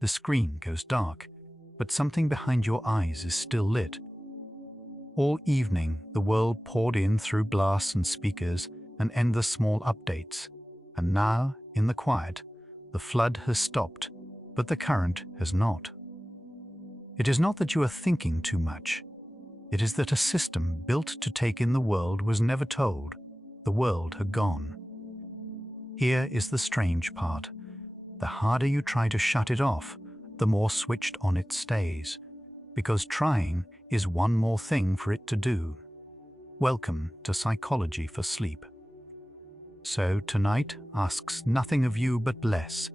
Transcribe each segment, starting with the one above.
The screen goes dark, but something behind your eyes is still lit. All evening, the world poured in through glass and speakers and endless small updates. And now, in the quiet, the flood has stopped, but the current has not. It is not that you are thinking too much. It is that a system built to take in the world was never told. The world had gone. Here is the strange part. The harder you try to shut it off, the more switched on it stays, because trying is one more thing for it to do. Welcome to Psychology for Sleep. So tonight asks nothing of you but less,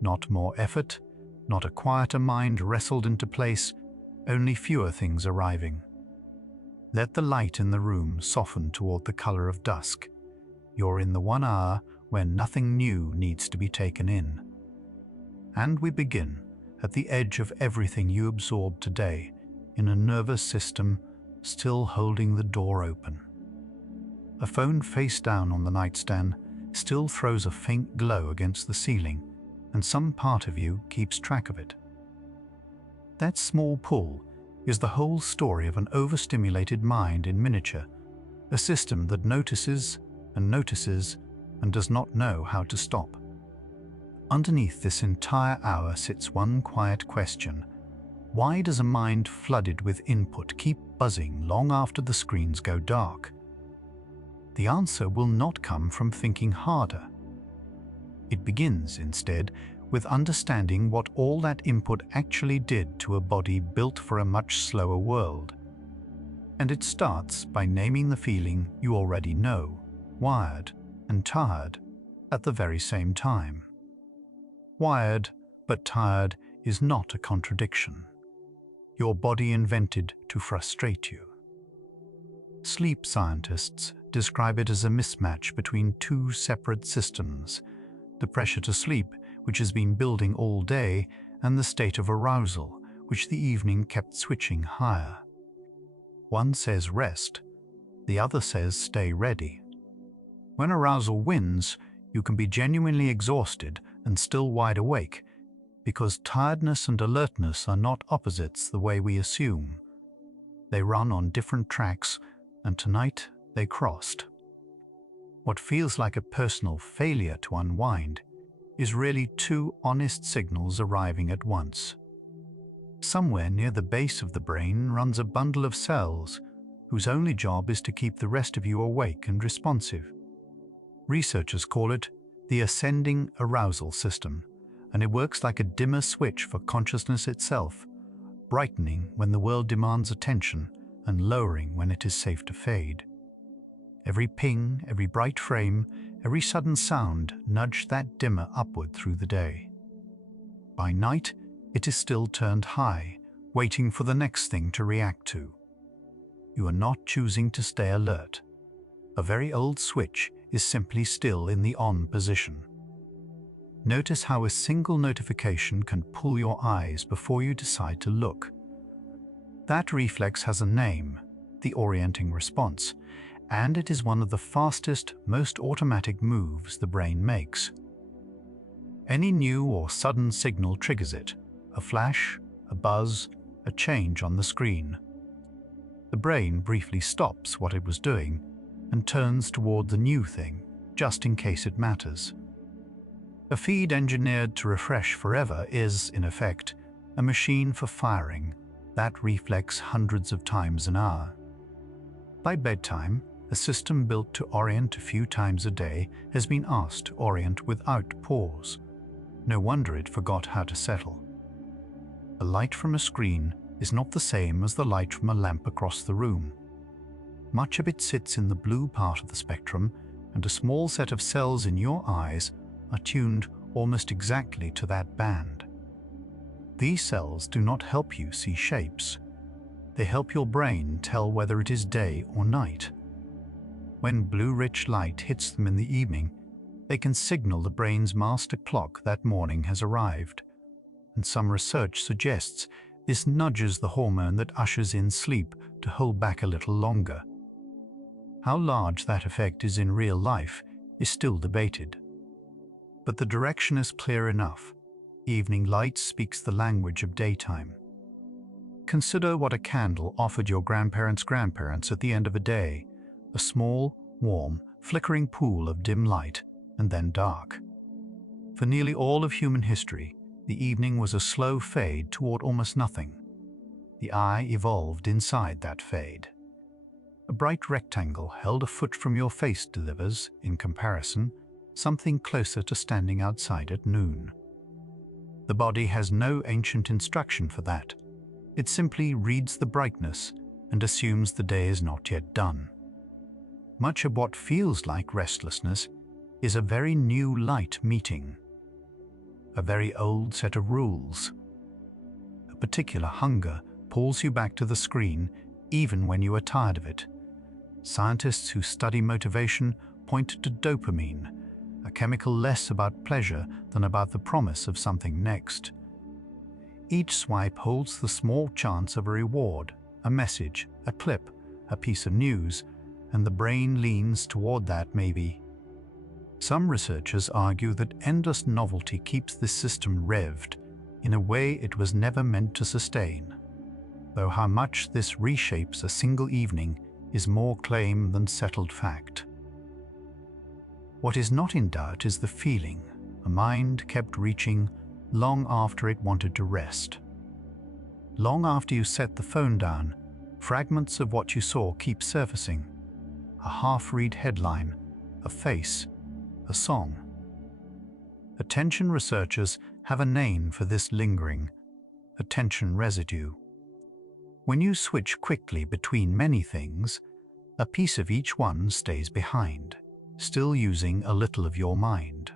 not more effort, not a quieter mind wrestled into place, only fewer things arriving. Let the light in the room soften toward the color of dusk. You're in the 1 hour where nothing new needs to be taken in. And we begin at the edge of everything you absorbed today, in a nervous system still holding the door open. A phone face down on the nightstand still throws a faint glow against the ceiling, and some part of you keeps track of it. That small pull is the whole story of an overstimulated mind in miniature, a system that notices and does not know how to stop. Underneath this entire hour sits one quiet question. Why does a mind flooded with input keep buzzing long after the screens go dark? The answer will not come from thinking harder. It begins, instead, with understanding what all that input actually did to a body built for a much slower world. And it starts by naming the feeling you already know, wired and tired, at the very same time. Wired but tired is not a contradiction. Your body invented to frustrate you. Sleep scientists describe it as a mismatch between two separate systems: the pressure to sleep, which has been building all day, and the state of arousal, which the evening kept switching higher. One says rest, the other says stay ready. When arousal wins, you can be genuinely exhausted and still wide awake, because tiredness and alertness are not opposites the way we assume. They run on different tracks, and tonight they crossed. What feels like a personal failure to unwind is really two honest signals arriving at once. Somewhere near the base of the brain runs a bundle of cells whose only job is to keep the rest of you awake and responsive. Researchers call it the ascending arousal system, and it works like a dimmer switch for consciousness itself, brightening when the world demands attention and lowering when it is safe to fade. Every ping, every bright frame, every sudden sound nudged that dimmer upward through the day. By night, it is still turned high, waiting for the next thing to react to. You are not choosing to stay alert. A very old switch is simply still in the on position. Notice how a single notification can pull your eyes before you decide to look. That reflex has a name, the orienting response, and it is one of the fastest, most automatic moves the brain makes. Any new or sudden signal triggers it: a flash, a buzz, a change on the screen. The brain briefly stops what it was doing and turns toward the new thing, just in case it matters. A feed engineered to refresh forever is, in effect, a machine for firing that reflex hundreds of times an hour. By bedtime, a system built to orient a few times a day has been asked to orient without pause. No wonder it forgot how to settle. The light from a screen is not the same as the light from a lamp across the room. Much of it sits in the blue part of the spectrum, and a small set of cells in your eyes are tuned almost exactly to that band. These cells do not help you see shapes. They help your brain tell whether it is day or night. When blue-rich light hits them in the evening, they can signal the brain's master clock that morning has arrived. And some research suggests this nudges the hormone that ushers in sleep to hold back a little longer. How large that effect is in real life is still debated. But the direction is clear enough. Evening light speaks the language of daytime. Consider what a candle offered your grandparents' grandparents at the end of a day, a small, warm, flickering pool of dim light, and then dark. For nearly all of human history, the evening was a slow fade toward almost nothing. The eye evolved inside that fade. A bright rectangle held a foot from your face delivers, in comparison, something closer to standing outside at noon. The body has no ancient instruction for that. It simply reads the brightness and assumes the day is not yet done. Much of what feels like restlessness is a very new light meeting. A very old set of rules. A particular hunger pulls you back to the screen even when you are tired of it. Scientists who study motivation point to dopamine, a chemical less about pleasure than about the promise of something next. Each swipe holds the small chance of a reward, a message, a clip, a piece of news, and the brain leans toward that maybe. Some researchers argue that endless novelty keeps this system revved in a way it was never meant to sustain, though how much this reshapes a single evening is more claim than settled fact. What is not in doubt is the feeling a mind kept reaching long after it wanted to rest. Long after you set the phone down, fragments of what you saw keep surfacing. A half-read headline, a face, a song. Attention researchers have a name for this lingering, attention residue. When you switch quickly between many things, a piece of each one stays behind, still using a little of your mind.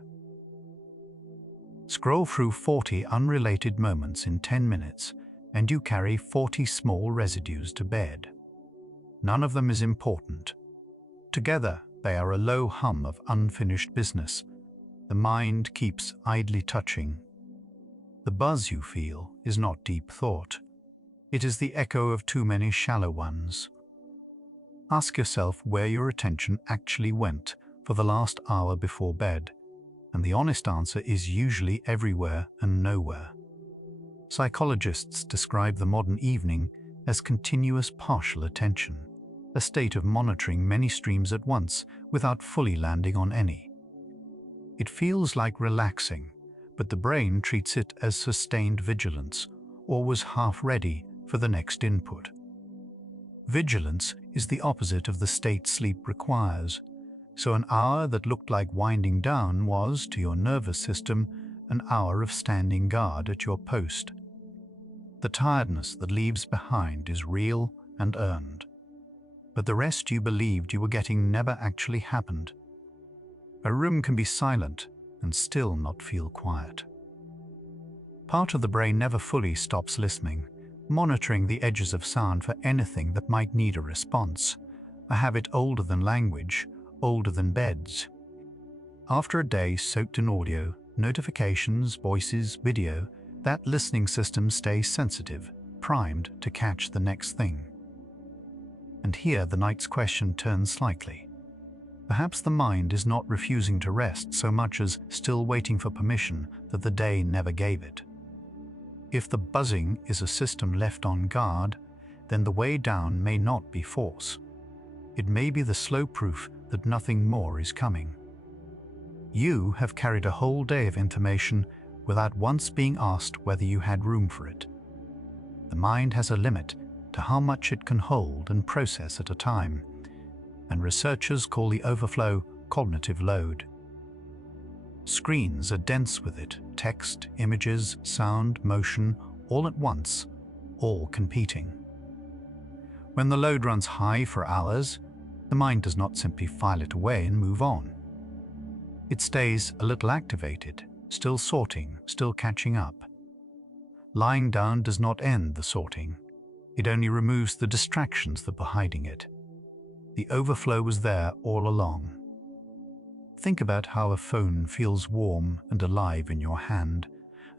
Scroll through 40 unrelated moments in 10 minutes, and you carry 40 small residues to bed. None of them is important. Together, they are a low hum of unfinished business. The mind keeps idly touching. The buzz you feel is not deep thought. It is the echo of too many shallow ones. Ask yourself where your attention actually went for the last hour before bed, and the honest answer is usually everywhere and nowhere. Psychologists describe the modern evening as continuous partial attention, a state of monitoring many streams at once without fully landing on any. It feels like relaxing, but the brain treats it as sustained vigilance, always half ready for the next input. Vigilance is the opposite of the state sleep requires, so an hour that looked like winding down was, to your nervous system, an hour of standing guard at your post. The tiredness that leaves behind is real and earned, but the rest you believed you were getting never actually happened. A room can be silent and still not feel quiet. Part of the brain never fully stops listening, monitoring the edges of sound for anything that might need a response, a habit older than language, older than beds. After a day soaked in audio, notifications, voices, video, that listening system stays sensitive, primed to catch the next thing. And here the night's question turns slightly. Perhaps the mind is not refusing to rest so much as still waiting for permission that the day never gave it. If the buzzing is a system left on guard, then the way down may not be force. It may be the slow proof that nothing more is coming. You have carried a whole day of information without once being asked whether you had room for it. The mind has a limit to how much it can hold and process at a time, and researchers call the overflow cognitive load. Screens are dense with it, text, images, sound, motion, all at once, all competing. When the load runs high for hours, the mind does not simply file it away and move on. It stays a little activated, still sorting, still catching up. Lying down does not end the sorting. It only removes the distractions that were hiding it. The overflow was there all along. Think about how a phone feels warm and alive in your hand,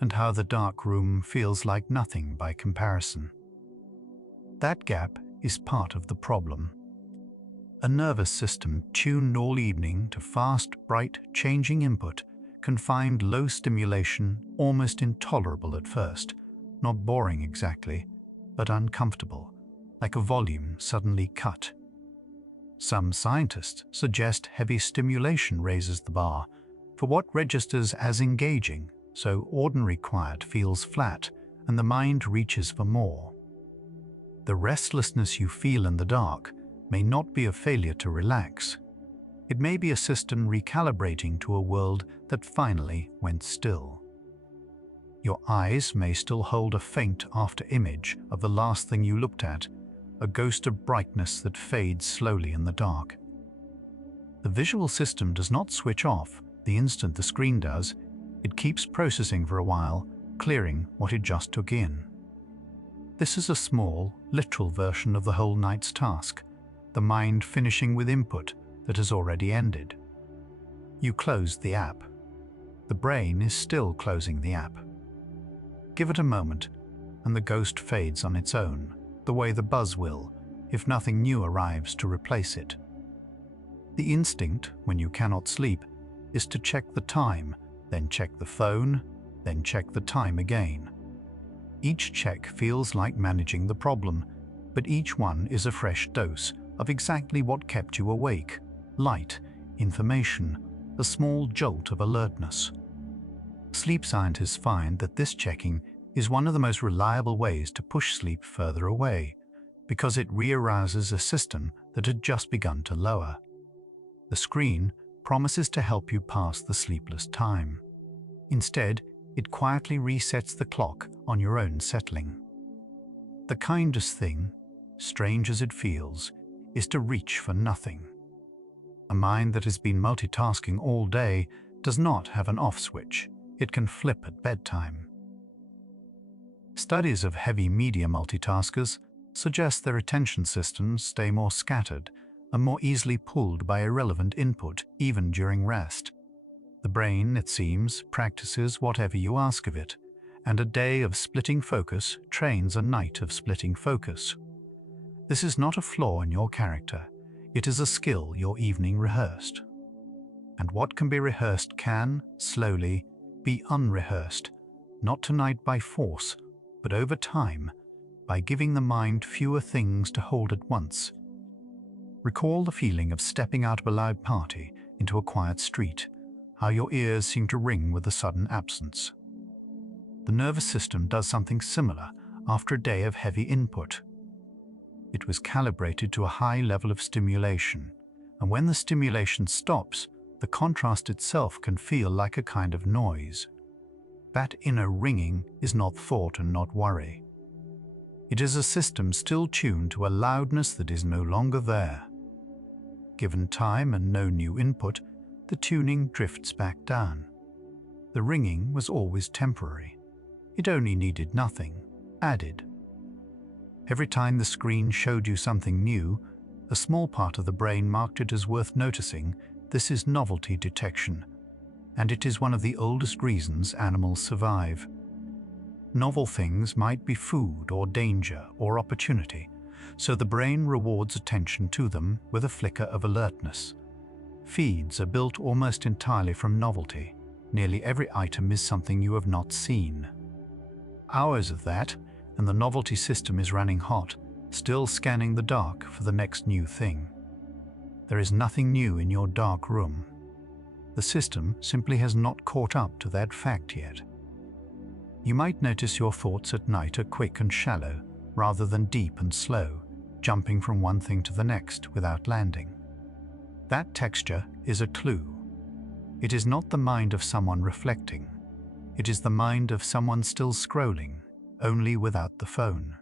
and how the dark room feels like nothing by comparison. That gap is part of the problem. A nervous system tuned all evening to fast, bright, changing input can find low stimulation almost intolerable at first, not boring exactly, but uncomfortable, like a volume suddenly cut. Some scientists suggest heavy stimulation raises the bar for what registers as engaging, so ordinary quiet feels flat and the mind reaches for more. The restlessness you feel in the dark may not be a failure to relax. It may be a system recalibrating to a world that finally went still. Your eyes may still hold a faint after-image of the last thing you looked at, a ghost of brightness that fades slowly in the dark. The visual system does not switch off the instant the screen does. It keeps processing for a while, clearing what it just took in. This is a small, literal version of the whole night's task, the mind finishing with input that has already ended. You close the app. The brain is still closing the app. Give it a moment, and the ghost fades on its own, the way the buzz will, if nothing new arrives to replace it. The instinct, when you cannot sleep, is to check the time, then check the phone, then check the time again. Each check feels like managing the problem, but each one is a fresh dose of exactly what kept you awake: light, information, a small jolt of alertness. Sleep scientists find that this checking is one of the most reliable ways to push sleep further away, because it re-arouses a system that had just begun to lower. The screen promises to help you pass the sleepless time. Instead, it quietly resets the clock on your own settling. The kindest thing, strange as it feels, is to reach for nothing. A mind that has been multitasking all day does not have an off switch. It can flip at bedtime. Studies of heavy media multitaskers suggest their attention systems stay more scattered and more easily pulled by irrelevant input even during rest. The brain, it seems, practices whatever you ask of it, and a day of splitting focus trains a night of splitting focus. This is not a flaw in your character. It is a skill your evening rehearsed. And what can be rehearsed can, slowly, be unrehearsed, not tonight by force, but over time, by giving the mind fewer things to hold at once. Recall the feeling of stepping out of a loud party into a quiet street, how your ears seem to ring with a sudden absence. The nervous system does something similar after a day of heavy input. It was calibrated to a high level of stimulation, and when the stimulation stops, the contrast itself can feel like a kind of noise. That inner ringing is not thought and not worry. It is a system still tuned to a loudness that is no longer there. Given time and no new input, the tuning drifts back down. The ringing was always temporary. It only needed nothing, added. Every time the screen showed you something new, a small part of the brain marked it as worth noticing. This is novelty detection, and it is one of the oldest reasons animals survive. Novel things might be food or danger or opportunity, so the brain rewards attention to them with a flicker of alertness. Feeds are built almost entirely from novelty. Nearly every item is something you have not seen. Hours of that, and the novelty system is running hot, still scanning the dark for the next new thing. There is nothing new in your dark room. The system simply has not caught up to that fact yet. You might notice your thoughts at night are quick and shallow, rather than deep and slow, jumping from one thing to the next without landing. That texture is a clue. It is not the mind of someone reflecting. It is the mind of someone still scrolling, only without the phone.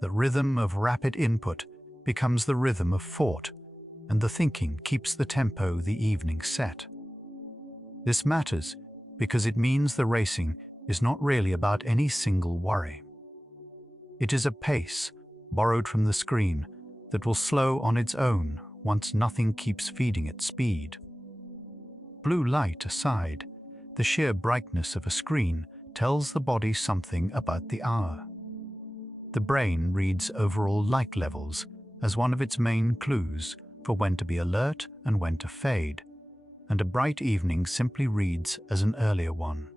The rhythm of rapid input becomes the rhythm of thought, and the thinking keeps the tempo the evening set. This matters because it means the racing is not really about any single worry. It is a pace, borrowed from the screen, that will slow on its own once nothing keeps feeding it speed. Blue light aside, the sheer brightness of a screen tells the body something about the hour. The brain reads overall light levels as one of its main clues for when to be alert and when to fade. and a bright evening simply reads as an earlier one.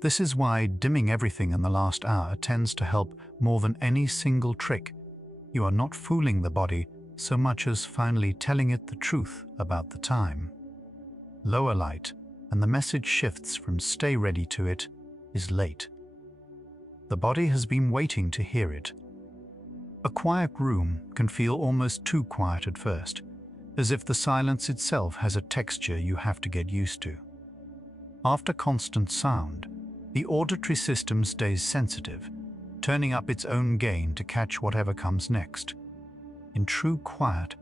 This is why dimming everything in the last hour tends to help more than any single trick. You are not fooling the body so much as finally telling it the truth about the time. Lower light, and the message shifts from stay ready to it is late. The body has been waiting to hear it. A quiet room can feel almost too quiet at first, as if the silence itself has a texture you have to get used to. After constant sound, the auditory system stays sensitive, turning up its own gain to catch whatever comes next. In true quiet,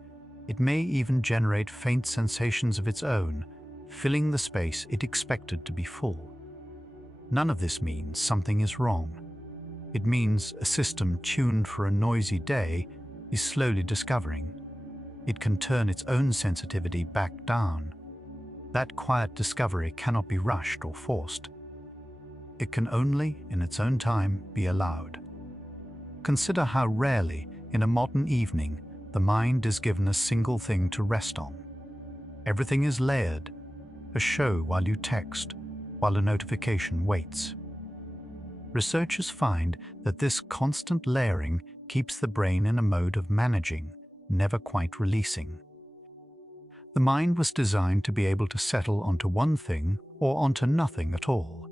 it may even generate faint sensations of its own, filling the space it expected to be full. None of this means something is wrong. It means a system tuned for a noisy day is slowly discovering it can turn its own sensitivity back down. That quiet discovery cannot be rushed or forced. It can only, in its own time, be allowed. Consider how rarely, in a modern evening, the mind is given a single thing to rest on. Everything is layered, a show while you text, while a notification waits. Researchers find that this constant layering keeps the brain in a mode of managing, never quite releasing. The mind was designed to be able to settle onto one thing or onto nothing at all,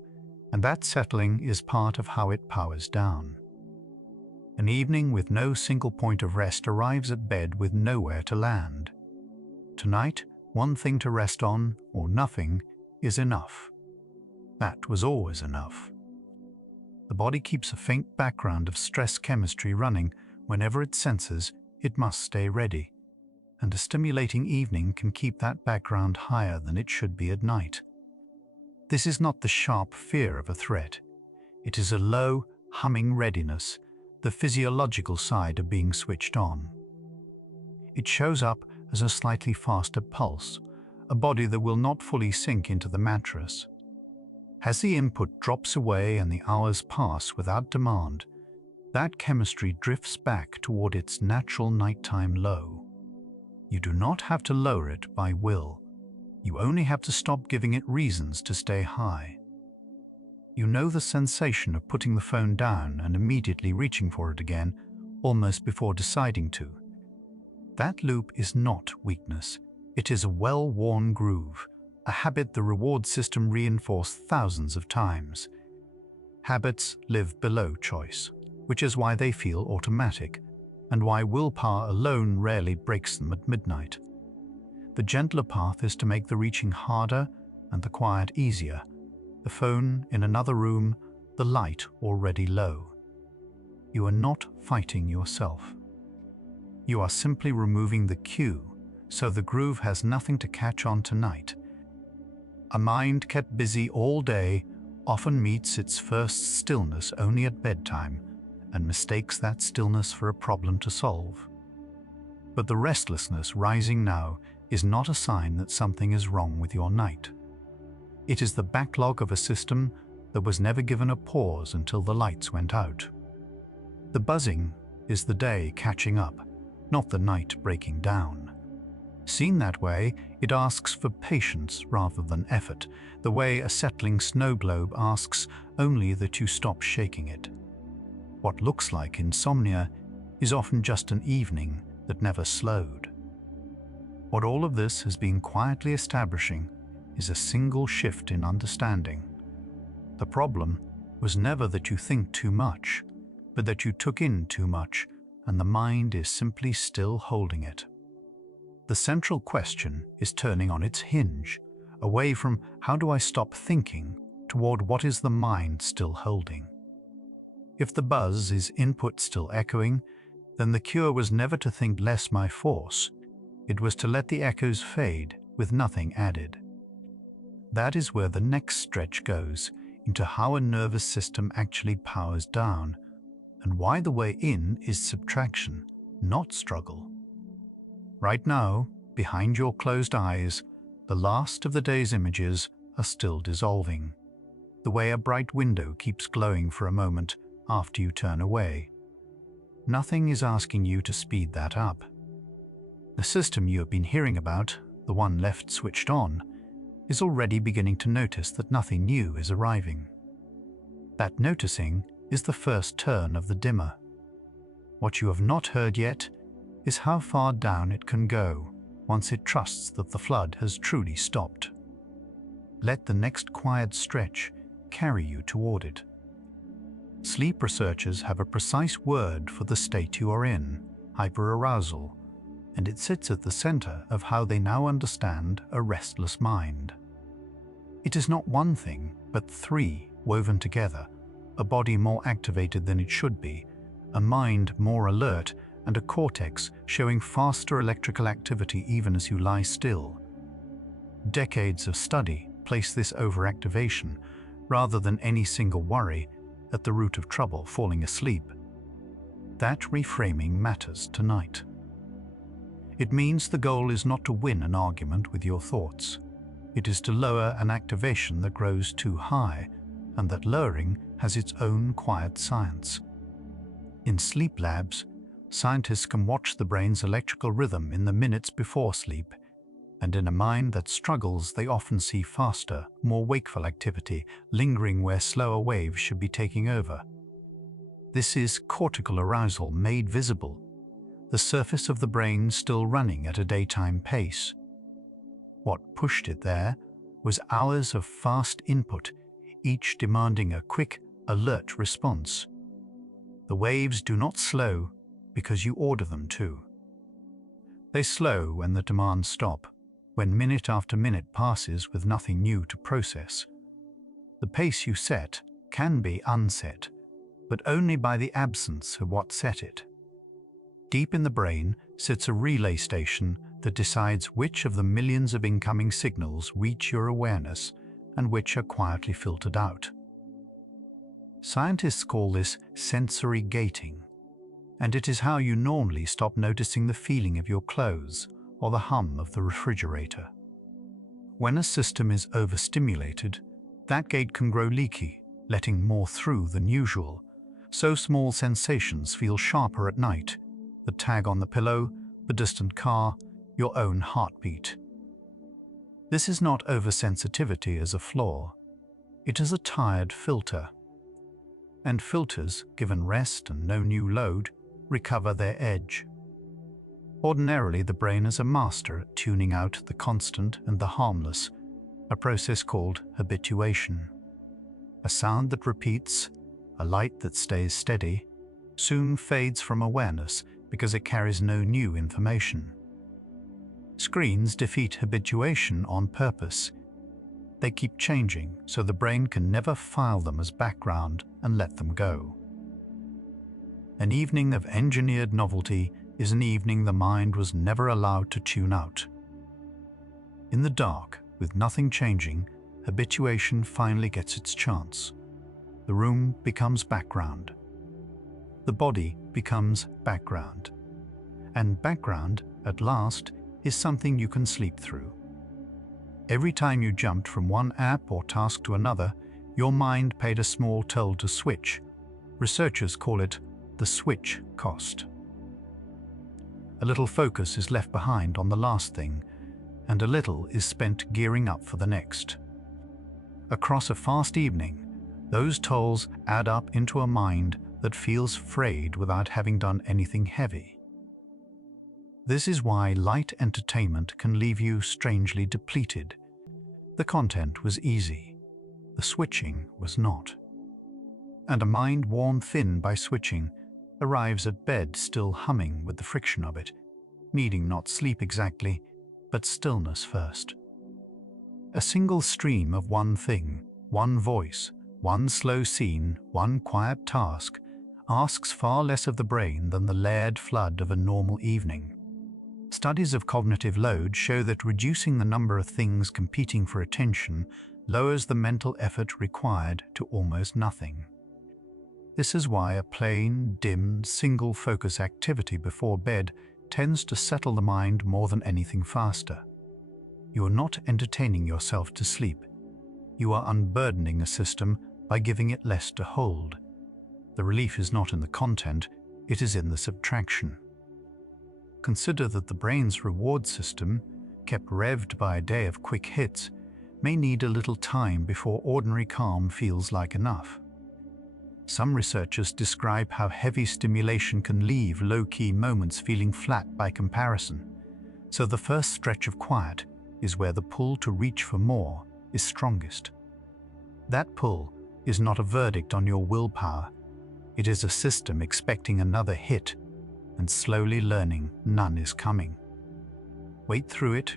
and that settling is part of how it powers down. An evening with no single point of rest arrives at bed with nowhere to land. Tonight, one thing to rest on, or nothing, is enough. That was always enough. The body keeps a faint background of stress chemistry running whenever it senses it must stay ready, and a stimulating evening can keep that background higher than it should be at night. This is not the sharp fear of a threat. It is a low, humming readiness, the physiological side of being switched on. It shows up as a slightly faster pulse, a body that will not fully sink into the mattress. As the input drops away and the hours pass without demand, that chemistry drifts back toward its natural nighttime low. You do not have to lower it by will. You only have to stop giving it reasons to stay high. You know the sensation of putting the phone down and immediately reaching for it again, almost before deciding to. That loop is not weakness. It is a well-worn groove, a habit the reward system reinforced thousands of times. Habits live below choice, which is why they feel automatic, and why willpower alone rarely breaks them at midnight. The gentler path is to make the reaching harder and the quiet easier. The phone in another room, the light already low. You are not fighting yourself. You are simply removing the cue, so the groove has nothing to catch on tonight. A mind kept busy all day often meets its first stillness only at bedtime and mistakes that stillness for a problem to solve. But the restlessness rising now is not a sign that something is wrong with your night. It is the backlog of a system that was never given a pause until the lights went out. The buzzing is the day catching up, not the night breaking down. Seen that way, it asks for patience rather than effort, the way a settling snow globe asks only that you stop shaking it. What looks like insomnia is often just an evening that never slowed. What all of this has been quietly establishing is a single shift in understanding. The problem was never that you think too much, but that you took in too much, and the mind is simply still holding it. The central question is turning on its hinge, away from how do I stop thinking toward what is the mind still holding. If the buzz is input still echoing, then the cure was never to think less my force. It was to let the echoes fade with nothing added. That is where the next stretch goes, into how a nervous system actually powers down, and why the way in is subtraction, not struggle. Right now, behind your closed eyes, the last of the day's images are still dissolving, the way a bright window keeps glowing for a moment after you turn away. Nothing is asking you to speed that up. The system you have been hearing about, the one left switched on, is already beginning to notice that nothing new is arriving. That noticing is the first turn of the dimmer. What you have not heard yet is how far down it can go once it trusts that the flood has truly stopped. Let the next quiet stretch carry you toward it. Sleep researchers have a precise word for the state you are in, hyperarousal, and it sits at the center of how they now understand a restless mind. It is not one thing, but three woven together: a body more activated than it should be, a mind more alert, and a cortex showing faster electrical activity even as you lie still. Decades of study place this overactivation, rather than any single worry, at the root of trouble falling asleep. That reframing matters tonight. It means the goal is not to win an argument with your thoughts. It is to lower an activation that grows too high, and that lowering has its own quiet science. In sleep labs, scientists can watch the brain's electrical rhythm in the minutes before sleep, and in a mind that struggles, they often see faster, more wakeful activity lingering where slower waves should be taking over. This is cortical arousal made visible, the surface of the brain still running at a daytime pace. What pushed it there was hours of fast input, each demanding a quick, alert response. The waves do not slow because you order them to. They slow when the demands stop, when minute after minute passes with nothing new to process. The pace you set can be unset, but only by the absence of what set it. Deep in the brain sits a relay station that decides which of the millions of incoming signals reach your awareness and which are quietly filtered out. Scientists call this sensory gating, and it is how you normally stop noticing the feeling of your clothes or the hum of the refrigerator. When a system is overstimulated, that gate can grow leaky, letting more through than usual, so small sensations feel sharper at night: the tag on the pillow, the distant car, your own heartbeat. This is not oversensitivity as a flaw. It is a tired filter. And filters, given rest and no new load, recover their edge. Ordinarily, the brain is a master at tuning out the constant and the harmless, a process called habituation. A sound that repeats, a light that stays steady, soon fades from awareness because it carries no new information. Screens defeat habituation on purpose. They keep changing, so the brain can never file them as background and let them go. An evening of engineered novelty is an evening the mind was never allowed to tune out. In the dark, with nothing changing, habituation finally gets its chance. The room becomes background. The body becomes background. And background, at last, is something you can sleep through. Every time you jumped from one app or task to another, your mind paid a small toll to switch. Researchers call it the switch cost. A little focus is left behind on the last thing, and a little is spent gearing up for the next. Across a fast evening, those tolls add up into a mind that feels frayed without having done anything heavy. This is why light entertainment can leave you strangely depleted. The content was easy. The switching was not. And a mind worn thin by switching arrives at bed still humming with the friction of it, needing not sleep exactly, but stillness first. A single stream of one thing, one voice, one slow scene, one quiet task, asks far less of the brain than the layered flood of a normal evening. Studies of cognitive load show that reducing the number of things competing for attention lowers the mental effort required to almost nothing. This is why a plain, dim, single-focus activity before bed tends to settle the mind more than anything faster. You are not entertaining yourself to sleep. You are unburdening a system by giving it less to hold. The relief is not in the content, it is in the subtraction. Consider that the brain's reward system kept revved by a day of quick hits, may need a little time before ordinary calm feels like enough. Some researchers describe how heavy stimulation can leave low-key moments feeling flat by comparison, so the first stretch of quiet is where the pull to reach for more is strongest. That pull is not a verdict on your willpower. It is a system expecting another hit and slowly learning none is coming. Wait through it,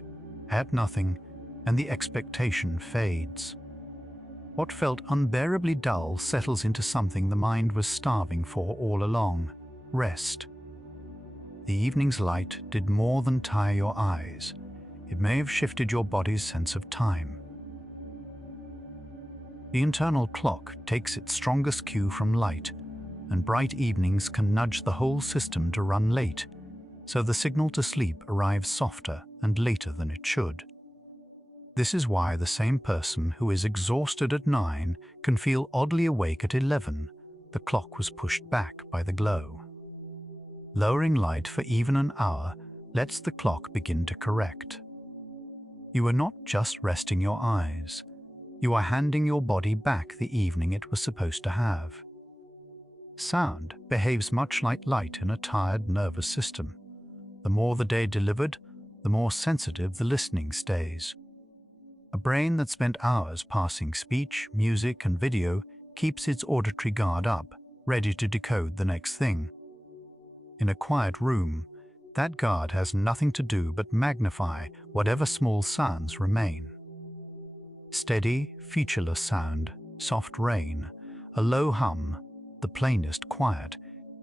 add nothing, and the expectation fades. What felt unbearably dull settles into something the mind was starving for all along: rest. The evening's light did more than tire your eyes. It may have shifted your body's sense of time. The internal clock takes its strongest cue from light, and bright evenings can nudge the whole system to run late, so the signal to sleep arrives softer and later than it should. This is why the same person who is exhausted at 9 can feel oddly awake at 11. The clock was pushed back by the glow. Lowering light for even an hour lets the clock begin to correct. You are not just resting your eyes. You are handing your body back the evening it was supposed to have. Sound behaves much like light in a tired nervous system. The more the day delivered, the more sensitive the listening stays. A brain that spent hours parsing speech, music, and video keeps its auditory guard up, ready to decode the next thing. In a quiet room, that guard has nothing to do but magnify whatever small sounds remain. Steady, featureless sound, soft rain, a low hum, the plainest quiet,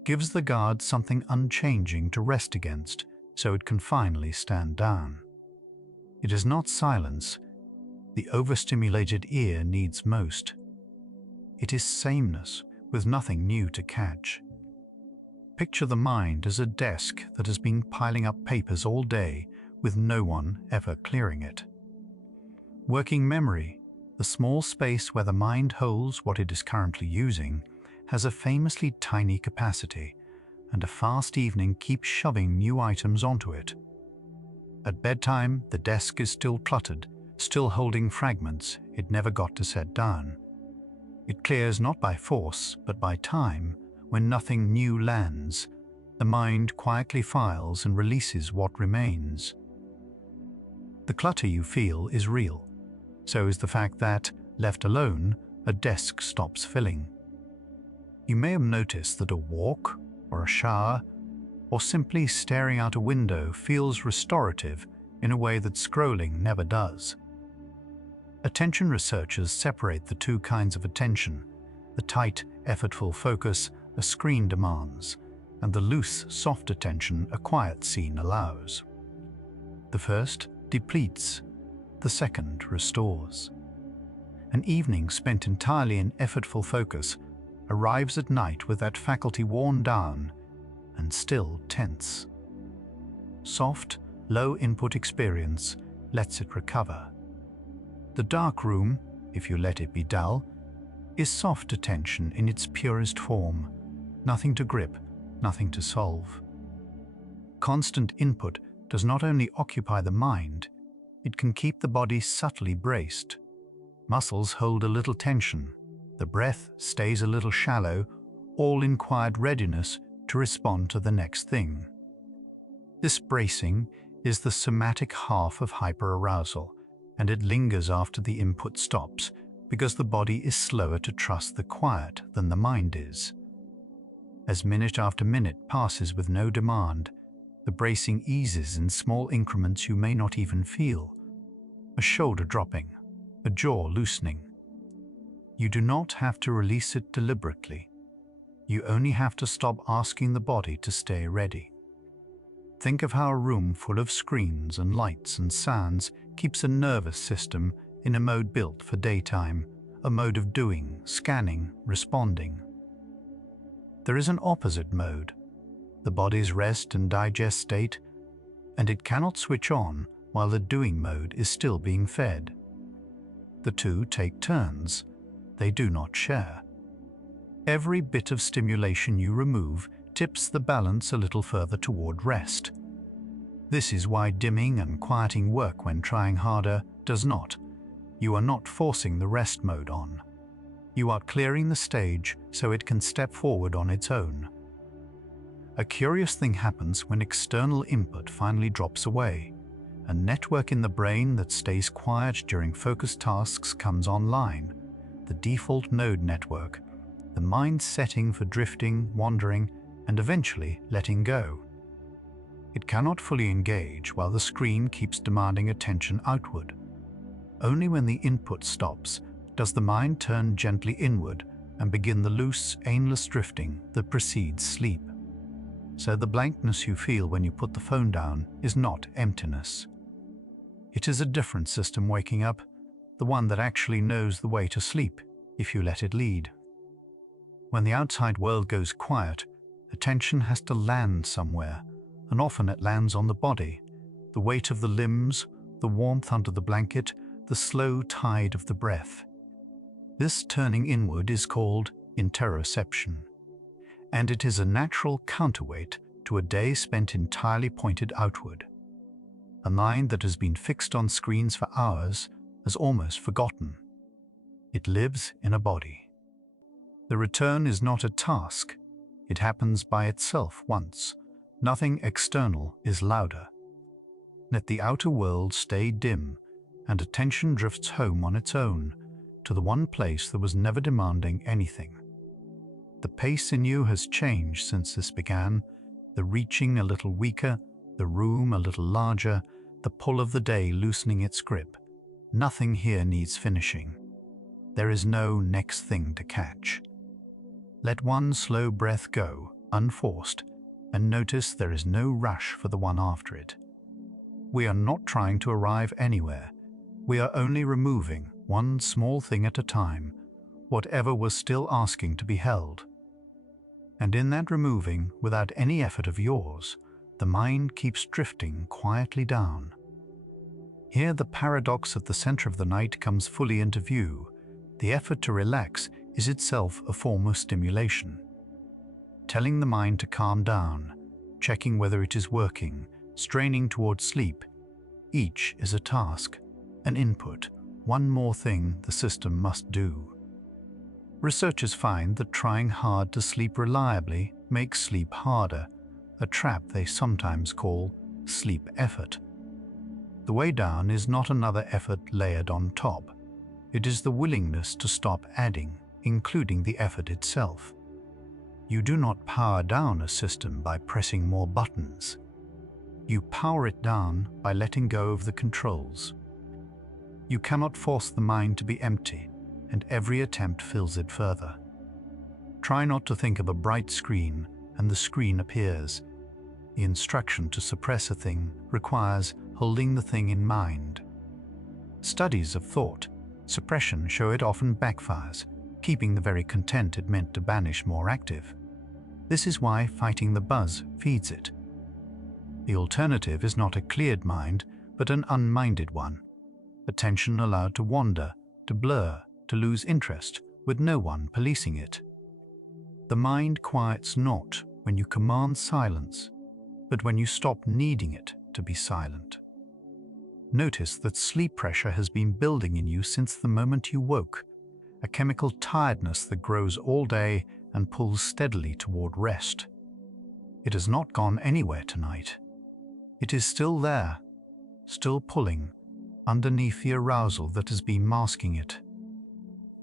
gives the guard something unchanging to rest against, so it can finally stand down. It is not silence the overstimulated ear needs most. It is sameness with nothing new to catch. Picture the mind as a desk that has been piling up papers all day with no one ever clearing it. Working memory, the small space where the mind holds what it is currently using, has a famously tiny capacity, and a fast evening keeps shoving new items onto it. At bedtime, the desk is still cluttered, still holding fragments it never got to set down. It clears not by force, but by time. When nothing new lands, the mind quietly files and releases what remains. The clutter you feel is real. So is the fact that, left alone, a desk stops filling. You may have noticed that a walk, or a shower, or simply staring out a window feels restorative in a way that scrolling never does. Attention researchers separate the two kinds of attention: the tight, effortful focus a screen demands, and the loose, soft attention a quiet scene allows. The first depletes, the second restores. An evening spent entirely in effortful focus arrives at night with that faculty worn down and still tense. Soft, low-input experience lets it recover. The dark room, if you let it be dull, is soft attention in its purest form. Nothing to grip, nothing to solve. Constant input does not only occupy the mind, it can keep the body subtly braced. Muscles hold a little tension, the breath stays a little shallow, all in quiet readiness to respond to the next thing. This bracing is the somatic half of hyperarousal, and it lingers after the input stops because the body is slower to trust the quiet than the mind is. As minute after minute passes with no demand, the bracing eases in small increments you may not even feel. A shoulder dropping, a jaw loosening. You do not have to release it deliberately. You only have to stop asking the body to stay ready. Think of how a room full of screens and lights and sounds keeps a nervous system in a mode built for daytime, a mode of doing, scanning, responding. There is an opposite mode, the body's rest and digest state, and it cannot switch on while the doing mode is still being fed. The two take turns. They do not share. Every bit of stimulation you remove tips the balance a little further toward rest. This is why dimming and quieting work when trying harder does not. You are not forcing the rest mode on. You are clearing the stage so it can step forward on its own. A curious thing happens when external input finally drops away. A network in the brain that stays quiet during focused tasks comes online. The default node network, the mind setting for drifting, wandering, and eventually letting go. It cannot fully engage while the screen keeps demanding attention outward. Only when the input stops does the mind turn gently inward and begin the loose, aimless drifting that precedes sleep. So the blankness you feel when you put the phone down is not emptiness. It is a different system waking up, the one that actually knows the way to sleep if you let it lead. When the outside world goes quiet, attention has to land somewhere, and often it lands on the body, the weight of the limbs, the warmth under the blanket, the slow tide of the breath. This turning inward is called interoception, and it is a natural counterweight to a day spent entirely pointed outward. A mind that has been fixed on screens for hours has almost forgotten. It lives in a body. The return is not a task. It happens by itself once. Nothing external is louder. Let the outer world stay dim, and attention drifts home on its own, to the one place that was never demanding anything. The pace in you has changed since this began, the reaching a little weaker, the room a little larger, the pull of the day loosening its grip. Nothing here needs finishing. There is no next thing to catch. Let one slow breath go, unforced, and notice there is no rush for the one after it. We are not trying to arrive anywhere. We are only removing one small thing at a time, whatever was still asking to be held. And in that removing, without any effort of yours, the mind keeps drifting quietly down. Here the paradox at the center of the night comes fully into view. The effort to relax is itself a form of stimulation. Telling the mind to calm down, checking whether it is working, straining towards sleep, each is a task, an input, one more thing the system must do. Researchers find that trying hard to sleep reliably makes sleep harder, a trap they sometimes call sleep effort. The way down is not another effort layered on top. It is the willingness to stop adding, including the effort itself. You do not power down a system by pressing more buttons. You power it down by letting go of the controls. You cannot force the mind to be empty, and every attempt fills it further. Try not to think of a bright screen, and the screen appears. The instruction to suppress a thing requires holding the thing in mind. Studies of thought suppression show it often backfires, keeping the very content it meant to banish more active. This is why fighting the buzz feeds it. The alternative is not a cleared mind, but an unminded one. Attention allowed to wander, to blur, to lose interest, with no one policing it. The mind quiets not when you command silence, but when you stop needing it to be silent. Notice that sleep pressure has been building in you since the moment you woke, a chemical tiredness that grows all day and pulls steadily toward rest. It has not gone anywhere tonight. It is still there, still pulling, underneath the arousal that has been masking it.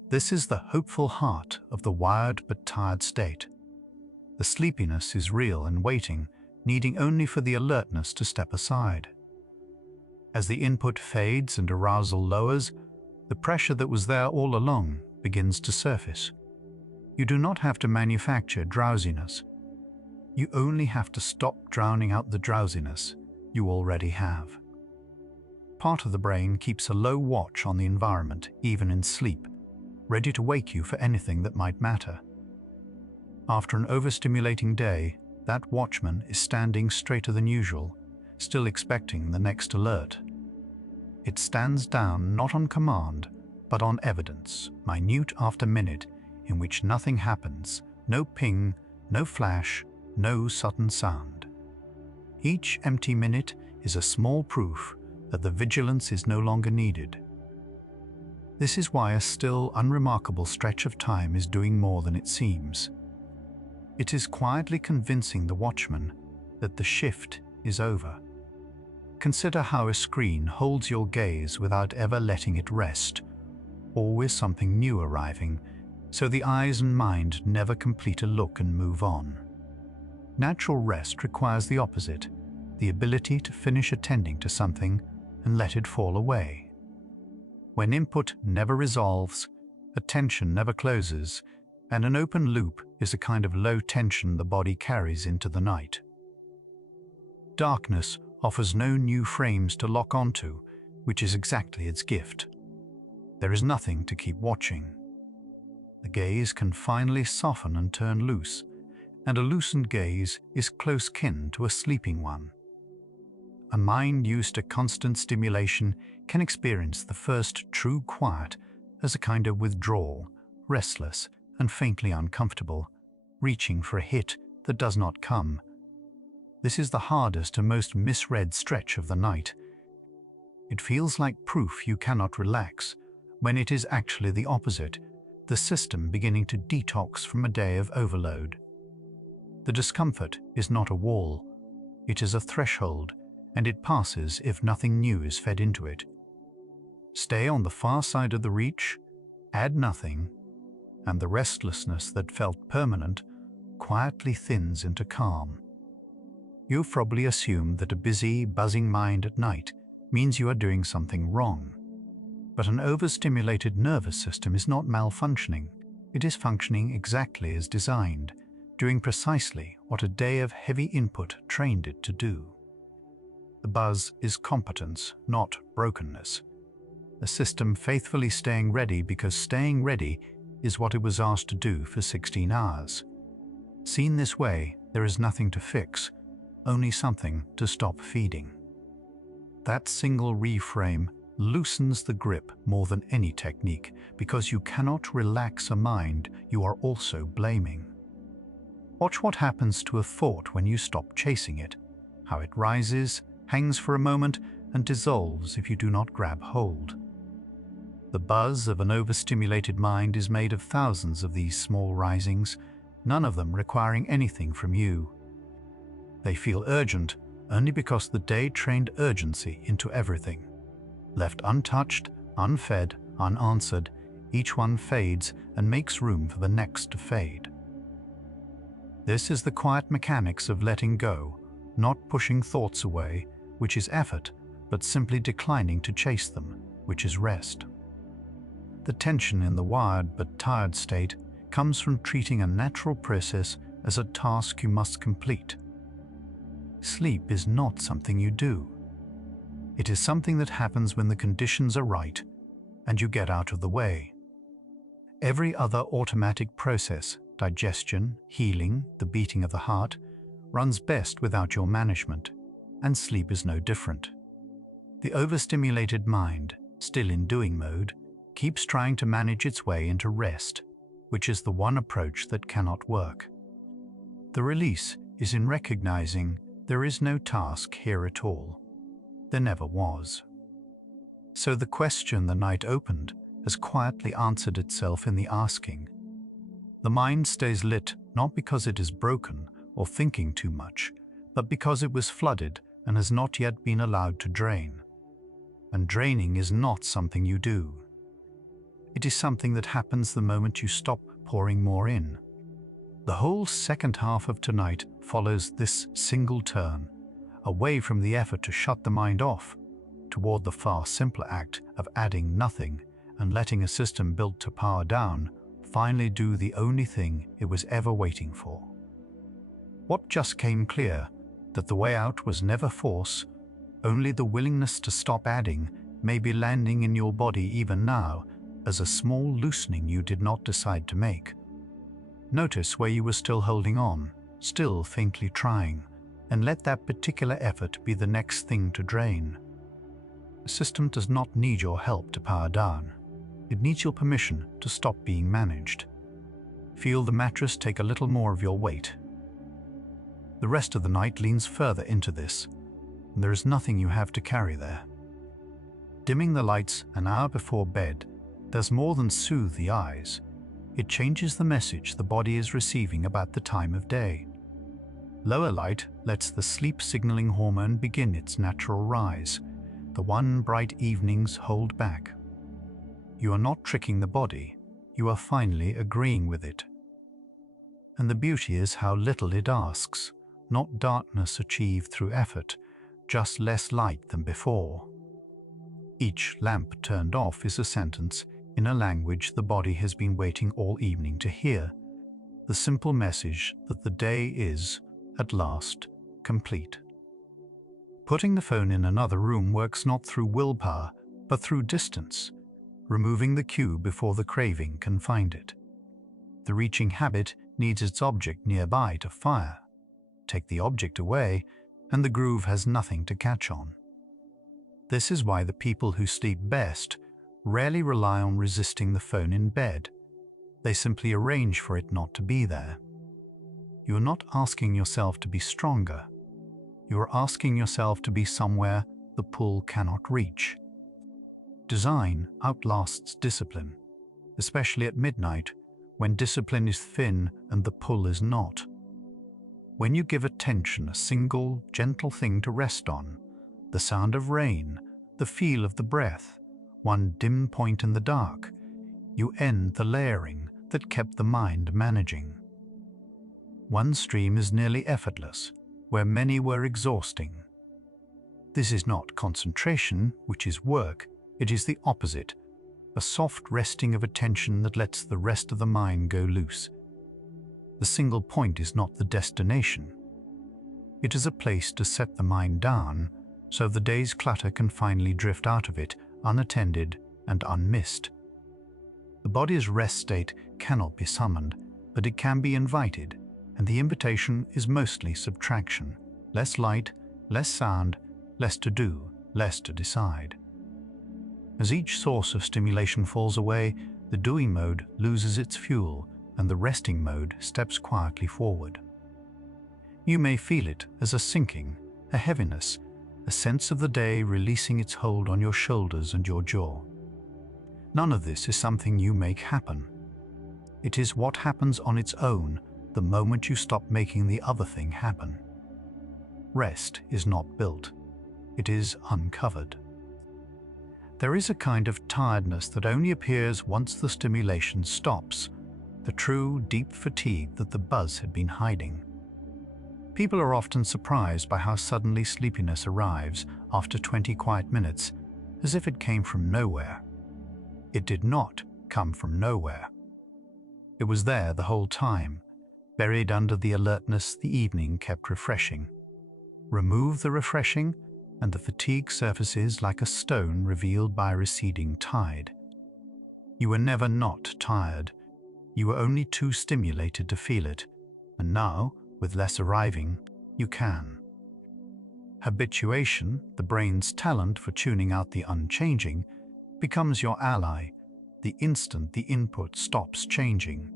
This is the hopeful heart of the wired but tired state. The sleepiness is real and waiting, needing only for the alertness to step aside. As the input fades and arousal lowers, the pressure that was there all along begins to surface. You do not have to manufacture drowsiness. You only have to stop drowning out the drowsiness you already have. Part of the brain keeps a low watch on the environment, even in sleep, ready to wake you for anything that might matter. After an overstimulating day, that watchman is standing straighter than usual, still expecting the next alert. It stands down not on command, but on evidence, minute after minute, in which nothing happens, no ping, no flash, no sudden sound. Each empty minute is a small proof that the vigilance is no longer needed. This is why a still unremarkable stretch of time is doing more than it seems. It is quietly convincing the watchman that the shift is over. Consider how a screen holds your gaze without ever letting it rest, always something new arriving, so the eyes and mind never complete a look and move on. Natural rest requires the opposite, the ability to finish attending to something and let it fall away. When input never resolves, attention never closes, and an open loop is a kind of low tension the body carries into the night. Darkness offers no new frames to lock onto, which is exactly its gift. There is nothing to keep watching. The gaze can finally soften and turn loose, and a loosened gaze is close kin to a sleeping one. A mind used to constant stimulation can experience the first true quiet as a kind of withdrawal, restless and faintly uncomfortable, reaching for a hit that does not come. This is the hardest and most misread stretch of the night. It feels like proof you cannot relax, when it is actually the opposite, the system beginning to detox from a day of overload. The discomfort is not a wall, it is a threshold, and it passes if nothing new is fed into it. Stay on the far side of the reach, add nothing, and the restlessness that felt permanent quietly thins into calm. You've probably assumed that a busy, buzzing mind at night means you are doing something wrong. But an overstimulated nervous system is not malfunctioning. It is functioning exactly as designed, doing precisely what a day of heavy input trained it to do. The buzz is competence, not brokenness. A system faithfully staying ready because staying ready is what it was asked to do for 16 hours. Seen this way, there is nothing to fix, only something to stop feeding. That single reframe loosens the grip more than any technique, because you cannot relax a mind you are also blaming. Watch what happens to a thought when you stop chasing it, how it rises, hangs for a moment, and dissolves if you do not grab hold. The buzz of an overstimulated mind is made of thousands of these small risings, none of them requiring anything from you. They feel urgent only because the day trained urgency into everything. Left untouched, unfed, unanswered, each one fades and makes room for the next to fade. This is the quiet mechanics of letting go, not pushing thoughts away, which is effort, but simply declining to chase them, which is rest. The tension in the wired but tired state comes from treating a natural process as a task you must complete. Sleep is not something you do. It is something that happens when the conditions are right and you get out of the way. Every other automatic process, digestion, healing, the beating of the heart, runs best without your management, and sleep is no different. The overstimulated mind, still in doing mode, keeps trying to manage its way into rest, which is the one approach that cannot work. The release is in recognizing there is no task here at all. There never was. So the question the night opened has quietly answered itself in the asking. The mind stays lit not because it is broken or thinking too much, but because it was flooded and has not yet been allowed to drain. And draining is not something you do. It is something that happens the moment you stop pouring more in. The whole second half of tonight follows this single turn, away from the effort to shut the mind off, toward the far simpler act of adding nothing and letting a system built to power down finally do the only thing it was ever waiting for. What just came clear, that the way out was never force, only the willingness to stop adding may be landing in your body even now as a small loosening you did not decide to make. Notice where you were still holding on, still faintly trying, and let that particular effort be the next thing to drain. The system does not need your help to power down. It needs your permission to stop being managed. Feel the mattress take a little more of your weight. The rest of the night leans further into this. and there is nothing you have to carry there. Dimming the lights an hour before bed does more than soothe the eyes. It changes the message the body is receiving about the time of day. Lower light lets the sleep-signaling hormone begin its natural rise. The one bright evenings hold back. You are not tricking the body, you are finally agreeing with it. And the beauty is how little it asks, not darkness achieved through effort, just less light than before. Each lamp turned off is a sentence in a language the body has been waiting all evening to hear, the simple message that the day is, at last, complete. Putting the phone in another room works not through willpower, but through distance, removing the cue before the craving can find it. The reaching habit needs its object nearby to fire. Take the object away, and the groove has nothing to catch on. This is why the people who sleep best rarely rely on resisting the phone in bed. They simply arrange for it not to be there. You are not asking yourself to be stronger. You are asking yourself to be somewhere the pull cannot reach. Design outlasts discipline, especially at midnight, when discipline is thin and the pull is not. When you give attention a single, gentle thing to rest on, the sound of rain, the feel of the breath, one dim point in the dark, you end the layering that kept the mind managing. One stream is nearly effortless, where many were exhausting. This is not concentration, which is work, it is the opposite, a soft resting of attention that lets the rest of the mind go loose. The single point is not the destination. It is a place to set the mind down, so the day's clutter can finally drift out of it, unattended and unmissed. The body's rest state cannot be summoned, but it can be invited, and the invitation is mostly subtraction. Less light, less sound, less to do, less to decide. As each source of stimulation falls away, the doing mode loses its fuel, and the resting mode steps quietly forward. You may feel it as a sinking, a heaviness, a sense of the day releasing its hold on your shoulders and your jaw. None of this is something you make happen. It is what happens on its own the moment you stop making the other thing happen. Rest is not built. It is uncovered. There is a kind of tiredness that only appears once the stimulation stops, the true, deep fatigue that the buzz had been hiding. People are often surprised by how suddenly sleepiness arrives after 20 quiet minutes, as if it came from nowhere. It did not come from nowhere. It was there the whole time, buried under the alertness the evening kept refreshing. Remove the refreshing, and the fatigue surfaces like a stone revealed by a receding tide. You were never not tired. You were only too stimulated to feel it, and now, with less arriving, you can. Habituation, the brain's talent for tuning out the unchanging, becomes your ally the instant the input stops changing.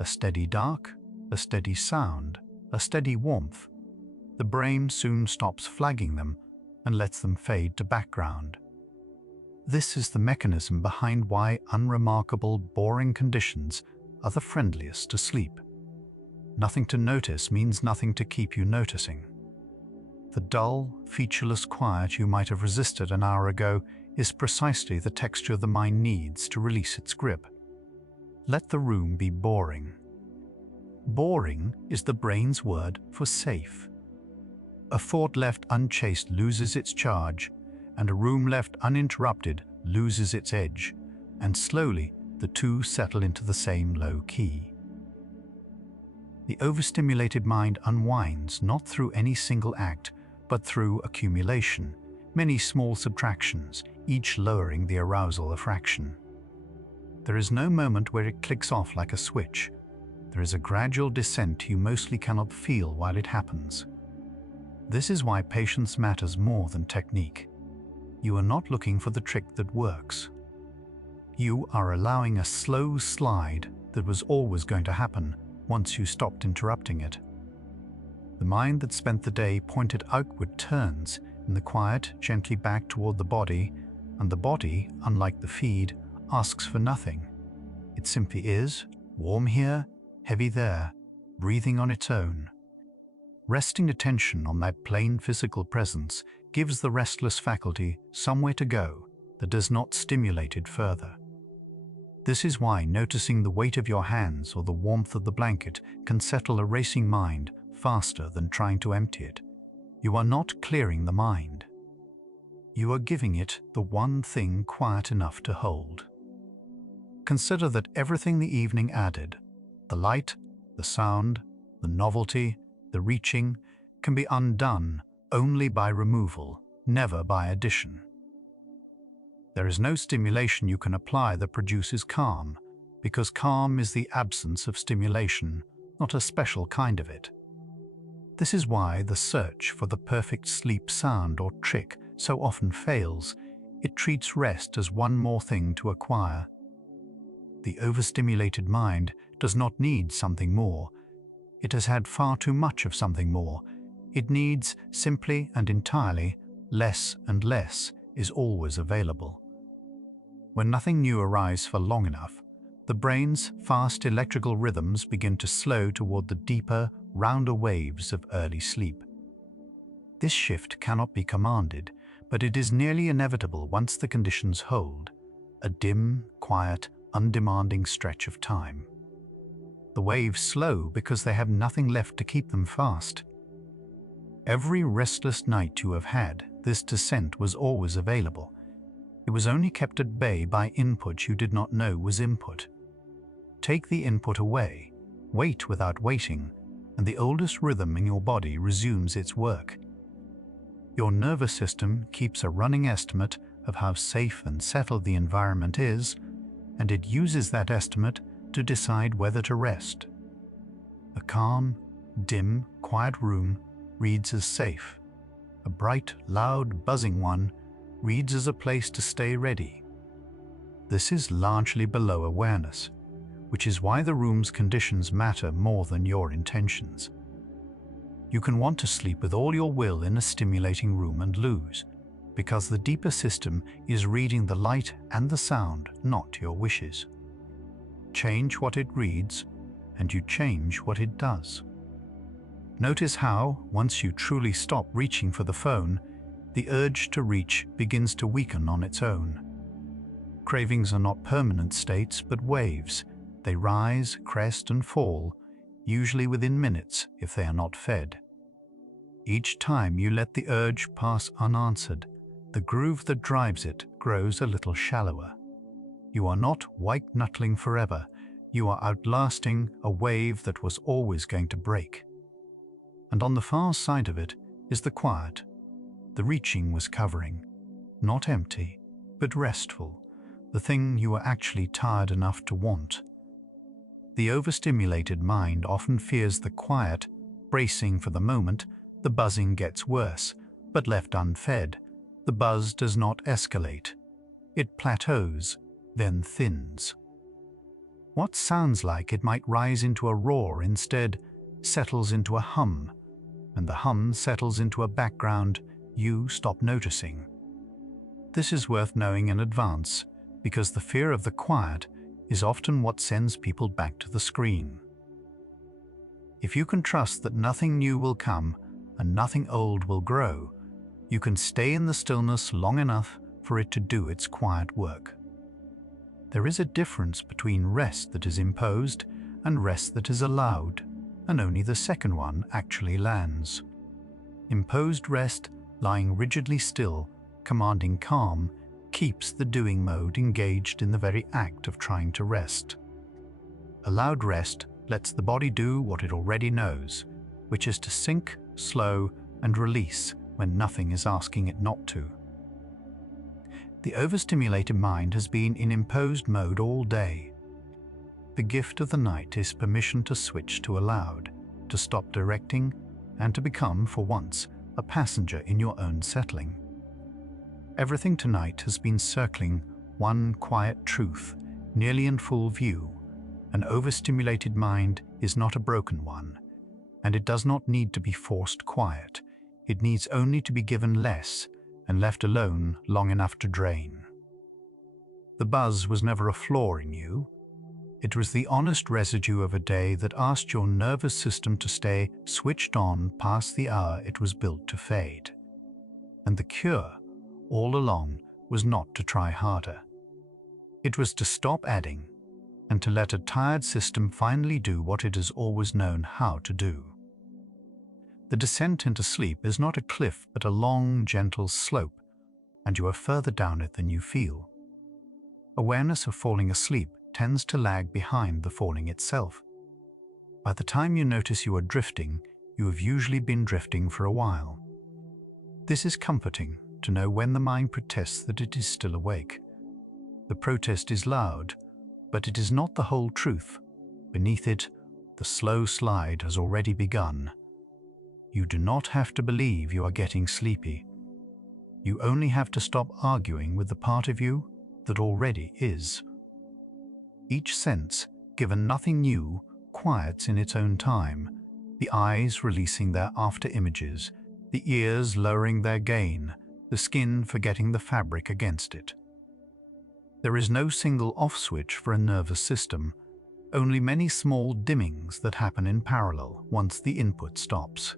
A steady dark, a steady sound, a steady warmth. The brain soon stops flagging them and lets them fade to background. This is the mechanism behind why unremarkable, boring conditions are the friendliest to sleep. Nothing to notice means nothing to keep you noticing. The dull, featureless quiet you might have resisted an hour ago is precisely the texture the mind needs to release its grip. Let the room be boring. Boring is the brain's word for safe. A thought left unchased loses its charge, and a room left uninterrupted loses its edge, and slowly the two settle into the same low key. The overstimulated mind unwinds not through any single act, but through accumulation, many small subtractions, each lowering the arousal a fraction. There is no moment where it clicks off like a switch. There is a gradual descent you mostly cannot feel while it happens. This is why patience matters more than technique. You are not looking for the trick that works. You are allowing a slow slide that was always going to happen once you stopped interrupting it. The mind that spent the day pointed outward turns, in the quiet, gently back toward the body, and the body, unlike the feed, asks for nothing. It simply is, warm here, heavy there, breathing on its own. Resting attention on that plain physical presence gives the restless faculty somewhere to go that does not stimulate it further. This is why noticing the weight of your hands or the warmth of the blanket can settle a racing mind faster than trying to empty it. You are not clearing the mind. You are giving it the one thing quiet enough to hold. Consider that everything the evening added, the light, the sound, the novelty, the reaching, can be undone only by removal, never by addition. There is no stimulation you can apply that produces calm, because calm is the absence of stimulation, not a special kind of it. This is why the search for the perfect sleep sound or trick so often fails. It treats rest as one more thing to acquire. The overstimulated mind does not need something more. It has had far too much of something more. It needs, simply and entirely, less and less is always available. When nothing new arrives for long enough, the brain's fast electrical rhythms begin to slow toward the deeper, rounder waves of early sleep. This shift cannot be commanded, but it is nearly inevitable once the conditions hold, a dim, quiet, undemanding stretch of time. The waves slow because they have nothing left to keep them fast. Every restless night you have had, this descent was always available. It was only kept at bay by input you did not know was input. Take the input away, wait without waiting, and the oldest rhythm in your body resumes its work. Your nervous system keeps a running estimate of how safe and settled the environment is, and it uses that estimate to decide whether to rest. A calm, dim, quiet room reads as safe. A bright, loud, buzzing one reads as a place to stay ready. This is largely below awareness, which is why the room's conditions matter more than your intentions. You can want to sleep with all your will in a stimulating room and lose, because the deeper system is reading the light and the sound, not your wishes. Change what it reads, and you change what it does. Notice how, once you truly stop reaching for the phone, the urge to reach begins to weaken on its own. Cravings are not permanent states, but waves. They rise, crest, and fall, usually within minutes if they are not fed. Each time you let the urge pass unanswered, the groove that drives it grows a little shallower. You are not white-knuckling forever. You are outlasting a wave that was always going to break. And on the far side of it is the quiet. The reaching was covering, not empty, but restful, the thing you were actually tired enough to want. The overstimulated mind often fears the quiet. Bracing for the moment, the buzzing gets worse, but left unfed, the buzz does not escalate. It plateaus, then thins. What sounds like it might rise into a roar instead settles into a hum, and the hum settles into a background you stop noticing. This is worth knowing in advance, because the fear of the quiet is often what sends people back to the screen. If you can trust that nothing new will come and nothing old will grow, you can stay in the stillness long enough for it to do its quiet work. There is a difference between rest that is imposed and rest that is allowed, and only the second one actually lands. Imposed rest, lying rigidly still, commanding calm, keeps the doing mode engaged in the very act of trying to rest. Allowed rest lets the body do what it already knows, which is to sink, slow, and release when nothing is asking it not to. The overstimulated mind has been in imposed mode all day. The gift of the night is permission to switch to allowed, to stop directing, and to become, for once, a passenger in your own settling. Everything tonight has been circling one quiet truth, nearly in full view. An overstimulated mind is not a broken one, and it does not need to be forced quiet. It needs only to be given less and left alone long enough to drain. The buzz was never a flaw in you. It was the honest residue of a day that asked your nervous system to stay switched on past the hour it was built to fade. And the cure, all along, was not to try harder. It was to stop adding, and to let a tired system finally do what it has always known how to do. The descent into sleep is not a cliff but a long, gentle slope, and you are further down it than you feel. Awareness of falling asleep tends to lag behind the falling itself. By the time you notice you are drifting, you have usually been drifting for a while. This is comforting to know when the mind protests that it is still awake. The protest is loud, but it is not the whole truth. Beneath it, the slow slide has already begun. You do not have to believe you are getting sleepy. You only have to stop arguing with the part of you that already is. Each sense, given nothing new, quiets in its own time, the eyes releasing their after images, the ears lowering their gain, the skin forgetting the fabric against it. There is no single off switch for a nervous system, only many small dimmings that happen in parallel once the input stops.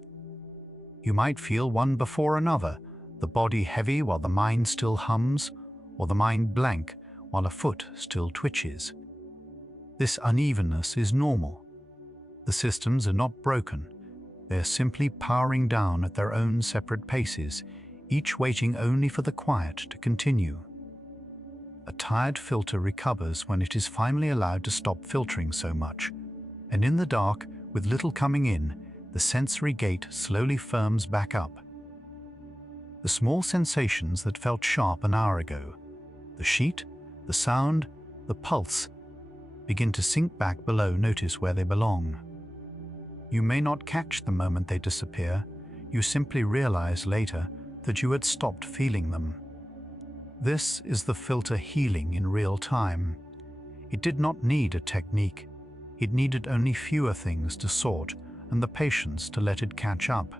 You might feel one before another, the body heavy while the mind still hums, or the mind blank while a foot still twitches. This unevenness is normal. The systems are not broken. They are simply powering down at their own separate paces, each waiting only for the quiet to continue. A tired filter recovers when it is finally allowed to stop filtering so much, and in the dark, with little coming in, the sensory gate slowly firms back up. The small sensations that felt sharp an hour ago, the sheet, the sound, the pulse, begin to sink back below. Notice where they belong. You may not catch the moment they disappear. You simply realize later that you had stopped feeling them. This is the filter healing in real time. It did not need a technique. It needed only fewer things to sort and the patience to let it catch up.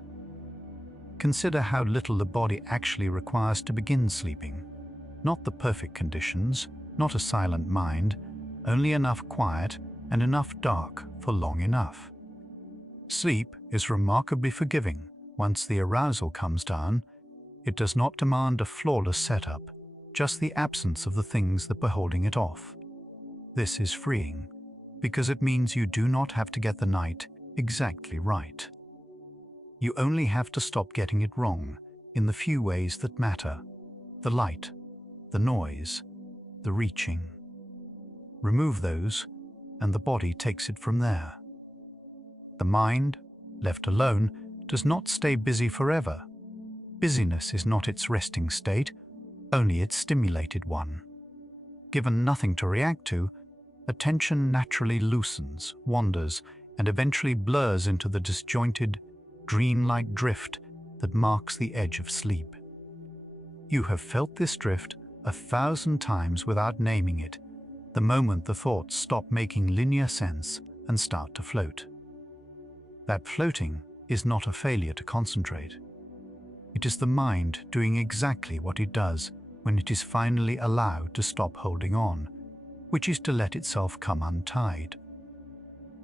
Consider how little the body actually requires to begin sleeping. Not the perfect conditions, not a silent mind, only enough quiet and enough dark for long enough. Sleep is remarkably forgiving. Once the arousal comes down, it does not demand a flawless setup, just the absence of the things that were holding it off. This is freeing, because it means you do not have to get the night exactly right. You only have to stop getting it wrong in the few ways that matter: the light, the noise, the reaching. Remove those, and the body takes it from there. The mind, left alone, does not stay busy forever. Busyness is not its resting state, only its stimulated one. Given nothing to react to, attention naturally loosens, wanders, and eventually blurs into the disjointed, dream-like drift that marks the edge of sleep. You have felt this drift 1,000 times without naming it, the moment the thoughts stop making linear sense and start to float. That floating is not a failure to concentrate. It is the mind doing exactly what it does when it is finally allowed to stop holding on, which is to let itself come untied.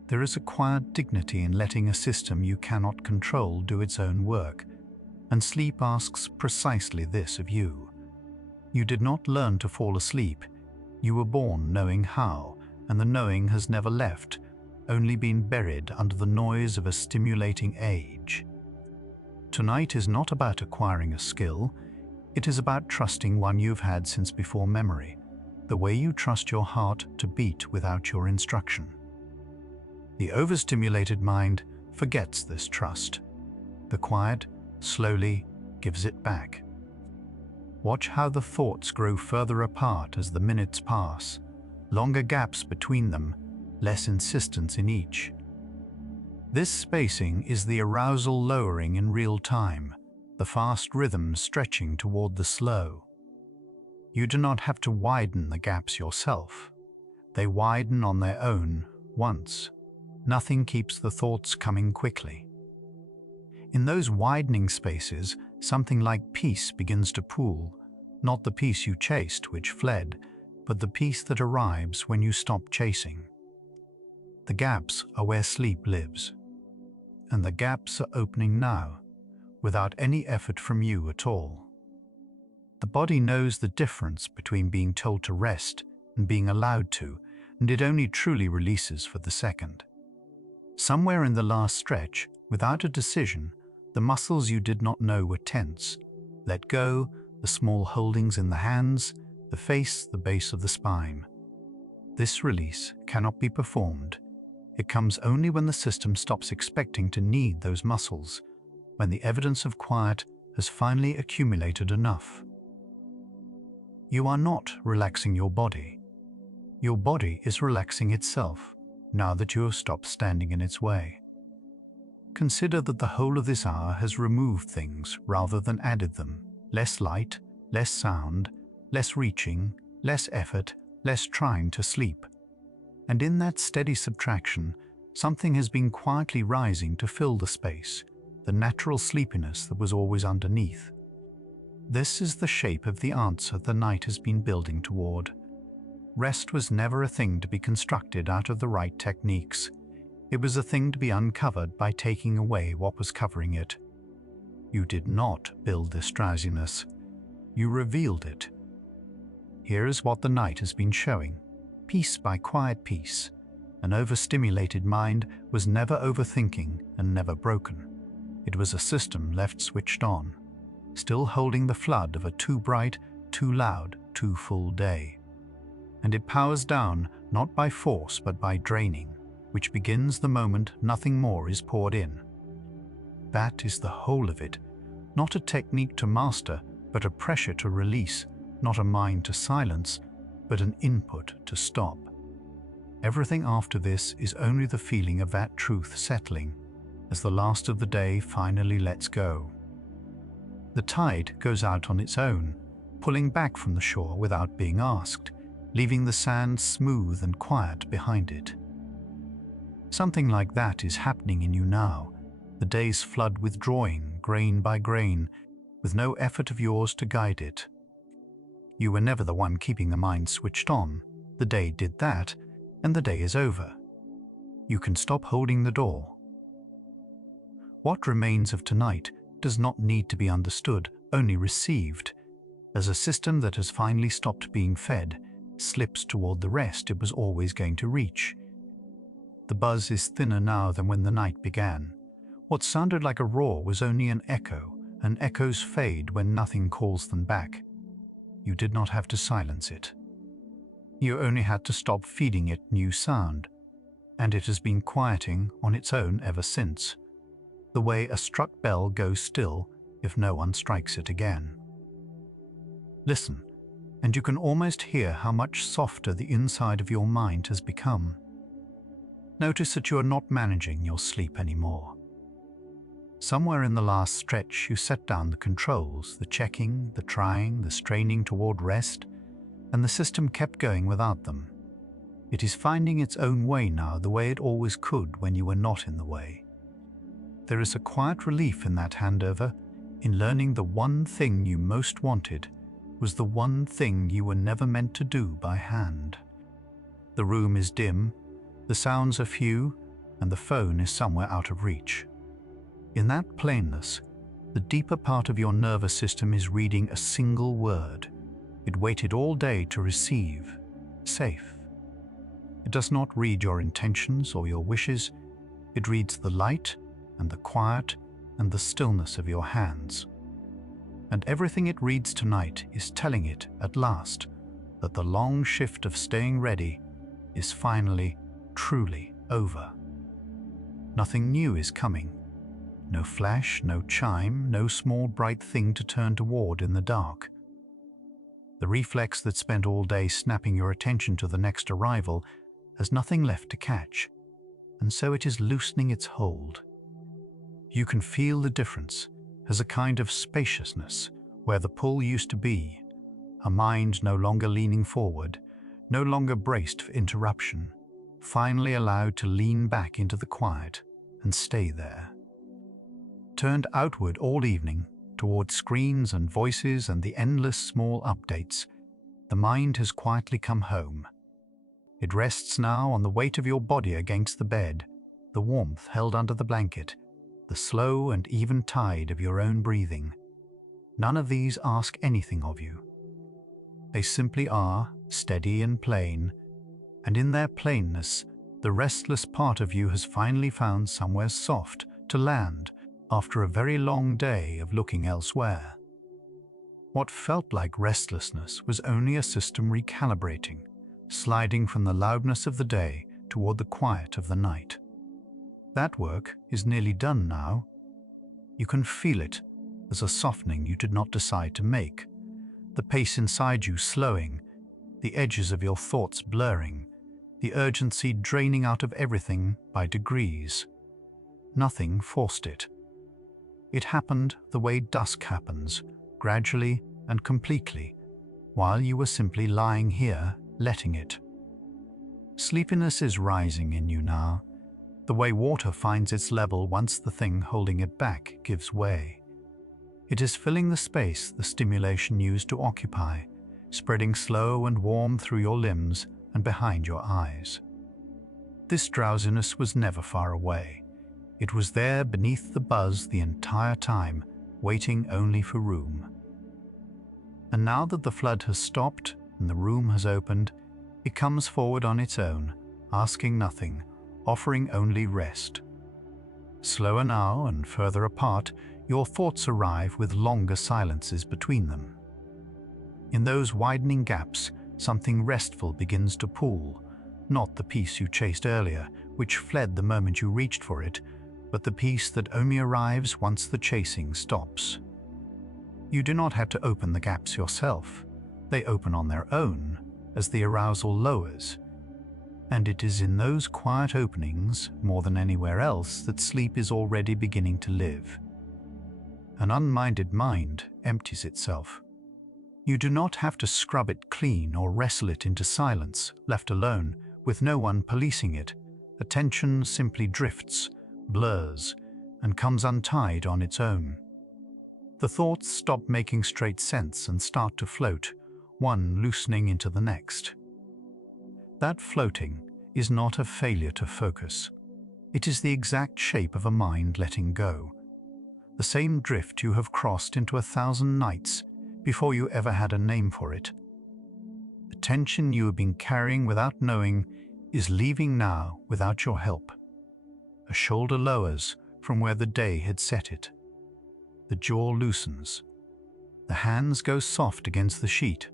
There is a quiet dignity in letting a system you cannot control do its own work, and sleep asks precisely this of you. You did not learn to fall asleep. You were born knowing how, and the knowing has never left, only been buried under the noise of a stimulating age. Tonight is not about acquiring a skill. It is about trusting one you've had since before memory, the way you trust your heart to beat without your instruction. The overstimulated mind forgets this trust. The quiet slowly gives it back. Watch how the thoughts grow further apart as the minutes pass, longer gaps between them, less insistence in each. This spacing is the arousal lowering in real time, the fast rhythm stretching toward the slow. You do not have to widen the gaps yourself. They widen on their own once. Nothing keeps the thoughts coming quickly. In those widening spaces, something like peace begins to pool, not the peace you chased, which fled, but the peace that arrives when you stop chasing. The gaps are where sleep lives, and the gaps are opening now, without any effort from you at all. The body knows the difference between being told to rest and being allowed to, and it only truly releases for the second. Somewhere in the last stretch, without a decision, the muscles you did not know were tense. Let go, the small holdings in the hands, the face, the base of the spine. This release cannot be performed. It comes only when the system stops expecting to need those muscles, when the evidence of quiet has finally accumulated enough. You are not relaxing your body. Your body is relaxing itself, now that you have stopped standing in its way. Consider that the whole of this hour has removed things rather than added them. Less light, less sound, less reaching, less effort, less trying to sleep. And in that steady subtraction, something has been quietly rising to fill the space, the natural sleepiness that was always underneath. This is the shape of the answer the night has been building toward. Rest was never a thing to be constructed out of the right techniques. It was a thing to be uncovered by taking away what was covering it. You did not build this drowsiness. You revealed it. Here is what the night has been showing. Piece by quiet piece. An overstimulated mind was never overthinking and never broken. It was a system left switched on, still holding the flood of a too bright, too loud, too full day. And it powers down not by force but by draining, which begins the moment nothing more is poured in. That is the whole of it, not a technique to master, but a pressure to release, not a mind to silence, but an input to stop. Everything after this is only the feeling of that truth settling, as the last of the day finally lets go. The tide goes out on its own, pulling back from the shore without being asked, leaving the sand smooth and quiet behind it. Something like that is happening in you now, the day's flood withdrawing, grain by grain, with no effort of yours to guide it. You were never the one keeping the mind switched on. The day did that, and the day is over. You can stop holding the door. What remains of tonight does not need to be understood, only received, as a system that has finally stopped being fed slips toward the rest it was always going to reach. The buzz is thinner now than when the night began. What sounded like a roar was only an echo, and echoes fade when nothing calls them back. You did not have to silence it. You only had to stop feeding it new sound, and it has been quieting on its own ever since, the way a struck bell goes still if no one strikes it again. Listen, and you can almost hear how much softer the inside of your mind has become. Notice that you are not managing your sleep anymore. Somewhere in the last stretch you set down the controls, the checking, the trying, the straining toward rest, and the system kept going without them. It is finding its own way now the way it always could when you were not in the way. There is a quiet relief in that handover, in learning the one thing you most wanted was the one thing you were never meant to do by hand. The room is dim, the sounds are few, and the phone is somewhere out of reach. In that plainness, the deeper part of your nervous system is reading a single word. It waited all day to receive, safe. It does not read your intentions or your wishes. It reads the light and the quiet and the stillness of your hands. And everything it reads tonight is telling it, at last, that the long shift of staying ready is finally, truly over. Nothing new is coming. No flash, no chime, no small bright thing to turn toward in the dark. The reflex that spent all day snapping your attention to the next arrival has nothing left to catch, and so it is loosening its hold. You can feel the difference as a kind of spaciousness where the pull used to be, a mind no longer leaning forward, no longer braced for interruption, finally allowed to lean back into the quiet and stay there. Turned outward all evening, toward screens and voices and the endless small updates, the mind has quietly come home. It rests now on the weight of your body against the bed, the warmth held under the blanket, the slow and even tide of your own breathing. None of these ask anything of you. They simply are, steady and plain, and in their plainness, the restless part of you has finally found somewhere soft to land after a very long day of looking elsewhere. What felt like restlessness was only a system recalibrating, sliding from the loudness of the day toward the quiet of the night. That work is nearly done now. You can feel it as a softening you did not decide to make, the pace inside you slowing, the edges of your thoughts blurring, the urgency draining out of everything by degrees. Nothing forced it. It happened the way dusk happens, gradually and completely, while you were simply lying here, letting it. Sleepiness is rising in you now, the way water finds its level once the thing holding it back gives way. It is filling the space the stimulation used to occupy, spreading slow and warm through your limbs and behind your eyes. This drowsiness was never far away. It was there beneath the buzz the entire time, waiting only for room. And now that the flood has stopped and the room has opened, it comes forward on its own, asking nothing, offering only rest. Slower now and further apart, your thoughts arrive with longer silences between them. In those widening gaps, something restful begins to pool, not the peace you chased earlier, which fled the moment you reached for it, but the peace that only arrives once the chasing stops. You do not have to open the gaps yourself. They open on their own as the arousal lowers. And it is in those quiet openings, more than anywhere else, that sleep is already beginning to live. An unminded mind empties itself. You do not have to scrub it clean or wrestle it into silence, left alone, with no one policing it. Attention simply drifts, blurs, and comes untied on its own. The thoughts stop making straight sense and start to float, one loosening into the next. That floating is not a failure to focus. It is the exact shape of a mind letting go. The same drift you have crossed into 1,000 nights before you ever had a name for it. The tension you have been carrying without knowing is leaving now without your help. A shoulder lowers from where the day had set it. The jaw loosens. The hands go soft against the sheet.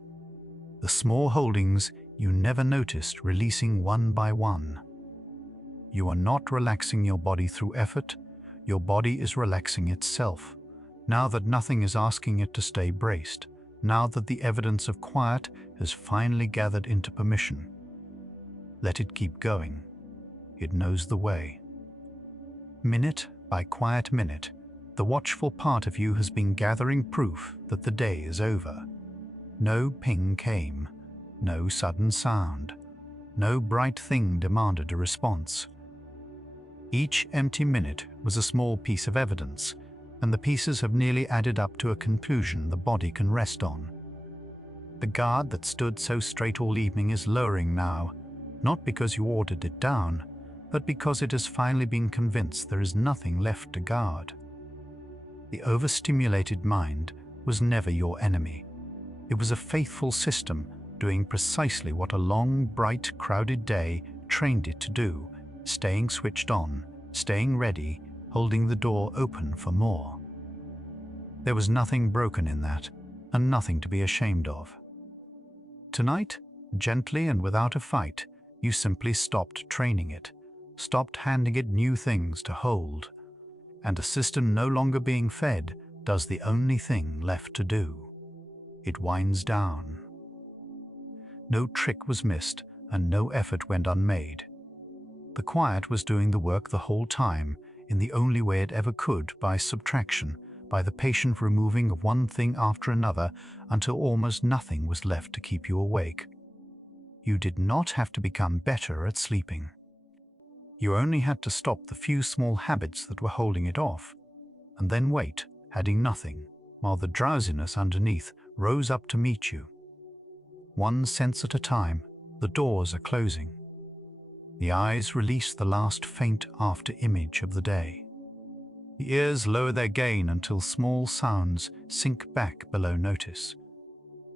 The small holdings you never noticed releasing one by one. You are not relaxing your body through effort. Your body is relaxing itself, now that nothing is asking it to stay braced, now that the evidence of quiet has finally gathered into permission. Let it keep going. It knows the way. Minute by quiet minute, the watchful part of you has been gathering proof that the day is over. No ping came, no sudden sound, no bright thing demanded a response. Each empty minute was a small piece of evidence, and the pieces have nearly added up to a conclusion the body can rest on. The guard that stood so straight all evening is lowering now, not because you ordered it down, but because it has finally been convinced there is nothing left to guard. The overstimulated mind was never your enemy. It was a faithful system doing precisely what a long, bright, crowded day trained it to do, staying switched on, staying ready, holding the door open for more. There was nothing broken in that, and nothing to be ashamed of. Tonight, gently and without a fight, you simply stopped training it, stopped handing it new things to hold, and a system no longer being fed does the only thing left to do. It winds down. No trick was missed, and no effort went unmade. The quiet was doing the work the whole time, in the only way it ever could, by subtraction, by the patient removing of one thing after another until almost nothing was left to keep you awake. You did not have to become better at sleeping. You only had to stop the few small habits that were holding it off. and then wait, adding nothing, while the drowsiness underneath rose up to meet you. One sense at a time, the doors are closing. The eyes release the last faint after-image of the day. The ears lower their gain until small sounds sink back below notice.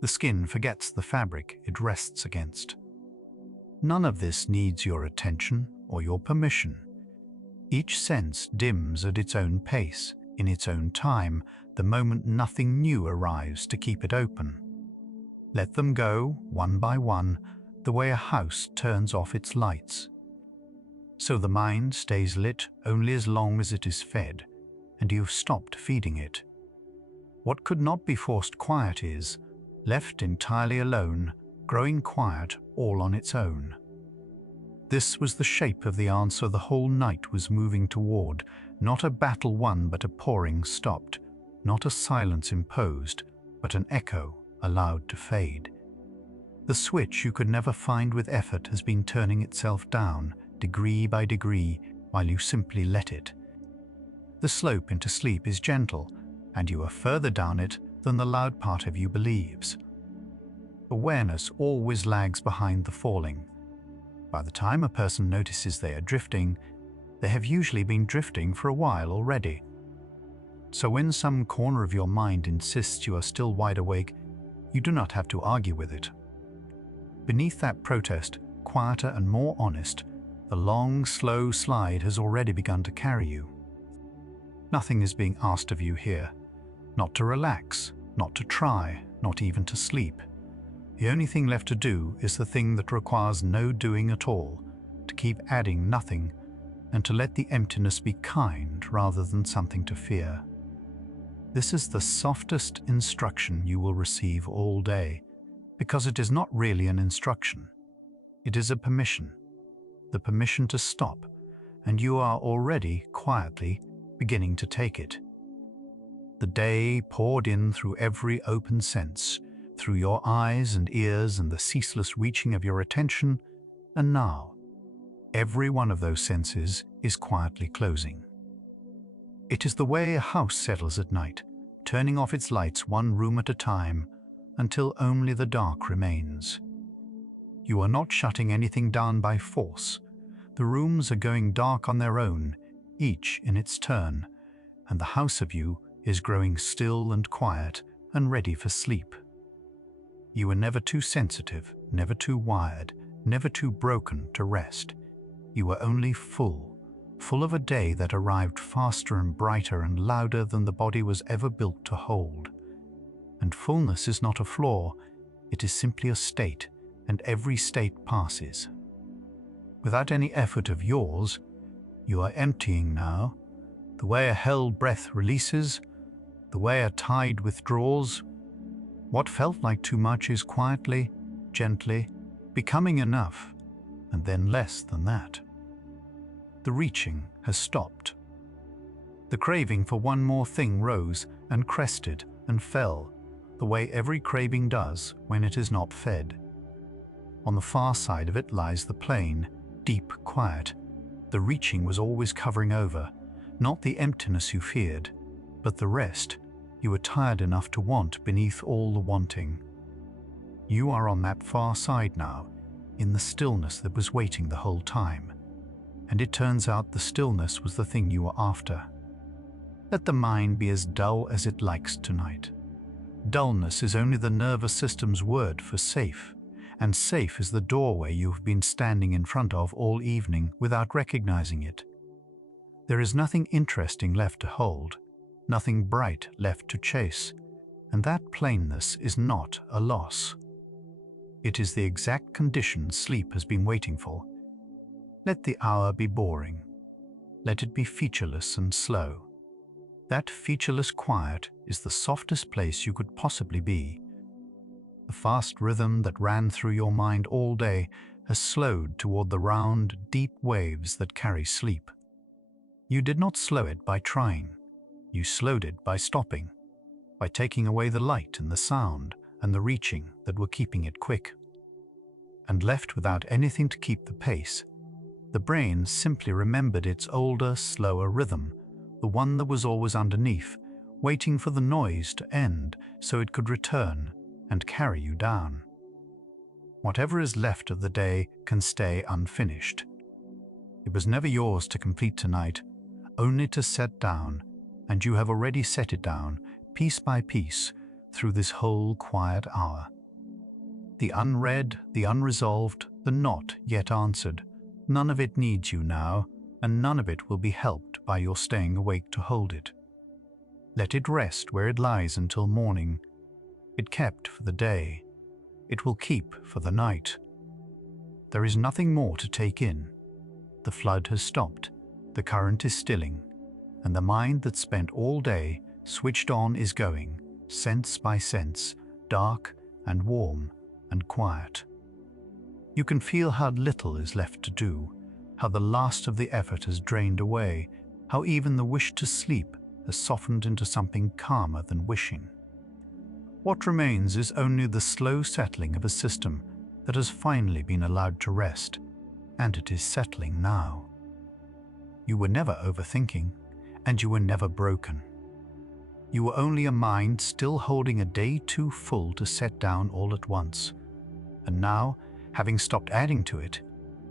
The skin forgets the fabric it rests against. None of this needs your attention or your permission. Each sense dims at its own pace, in its own time, the moment nothing new arrives to keep it open. Let them go, one by one, the way a house turns off its lights. So the mind stays lit only as long as it is fed, and you've stopped feeding it. What could not be forced quiet is, left entirely alone, growing quiet all on its own. This was the shape of the answer the whole night was moving toward, not a battle won but a pouring stopped, not a silence imposed, but an echo allowed to fade. The switch you could never find with effort has been turning itself down, degree by degree, while you simply let it. The slope into sleep is gentle, and you are further down it than the loud part of you believes. Awareness always lags behind the falling. By the time a person notices they are drifting, they have usually been drifting for a while already. So when some corner of your mind insists you are still wide awake, you do not have to argue with it. Beneath that protest, quieter and more honest, the long, slow slide has already begun to carry you. Nothing is being asked of you here. Not to relax, not to try, not even to sleep. The only thing left to do is the thing that requires no doing at all, to keep adding nothing, and to let the emptiness be kind rather than something to fear. This is the softest instruction you will receive all day, because it is not really an instruction. It is a permission, the permission to stop, and you are already, quietly, beginning to take it. The day poured in through every open sense, through your eyes and ears and the ceaseless reaching of your attention, and now, every one of those senses is quietly closing. It is the way a house settles at night, turning off its lights one room at a time until only the dark remains. You are not shutting anything down by force. The rooms are going dark on their own, each in its turn, and the house of you is growing still and quiet and ready for sleep. You were never too sensitive, never too wired, never too broken to rest. You were only full of a day that arrived faster and brighter and louder than the body was ever built to hold. And fullness is not a flaw, it is simply a state, and every state passes. Without any effort of yours, you are emptying now, the way a held breath releases, the way a tide withdraws. What felt like too much is quietly, gently, becoming enough, and then less than that. The reaching has stopped. The craving for one more thing rose and crested and fell, the way every craving does when it is not fed. On the far side of it lies the plain, deep quiet. The reaching was always covering over, not the emptiness you feared, but the rest you were tired enough to want beneath all the wanting. You are on that far side now, in the stillness that was waiting the whole time. And it turns out the stillness was the thing you were after. Let the mind be as dull as it likes tonight. Dullness is only the nervous system's word for safe, and safe is the doorway you have been standing in front of all evening without recognizing it. There is nothing interesting left to hold, nothing bright left to chase, and that plainness is not a loss. It is the exact condition sleep has been waiting for. Let the hour be boring. Let it be featureless and slow. That featureless quiet is the softest place you could possibly be. The fast rhythm that ran through your mind all day has slowed toward the round, deep waves that carry sleep. You did not slow it by trying. You slowed it by stopping, by taking away the light and the sound and the reaching that were keeping it quick. And left without anything to keep the pace, the brain simply remembered its older, slower rhythm, the one that was always underneath, waiting for the noise to end so it could return and carry you down. Whatever is left of the day can stay unfinished. It was never yours to complete tonight, only to set down, and you have already set it down, piece by piece, through this whole quiet hour. The unread, the unresolved, the not yet answered, none of it needs you now, and none of it will be helped by your staying awake to hold it. Let it rest where it lies until morning. It kept for the day. It will keep for the night. There is nothing more to take in. The flood has stopped, the current is stilling, and the mind that spent all day switched on is going, sense by sense, dark and warm and quiet. You can feel how little is left to do, how the last of the effort has drained away, how even the wish to sleep has softened into something calmer than wishing. What remains is only the slow settling of a system that has finally been allowed to rest, and it is settling now. You were never overthinking, and you were never broken. You were only a mind still holding a day too full to set down all at once. And now, having stopped adding to it,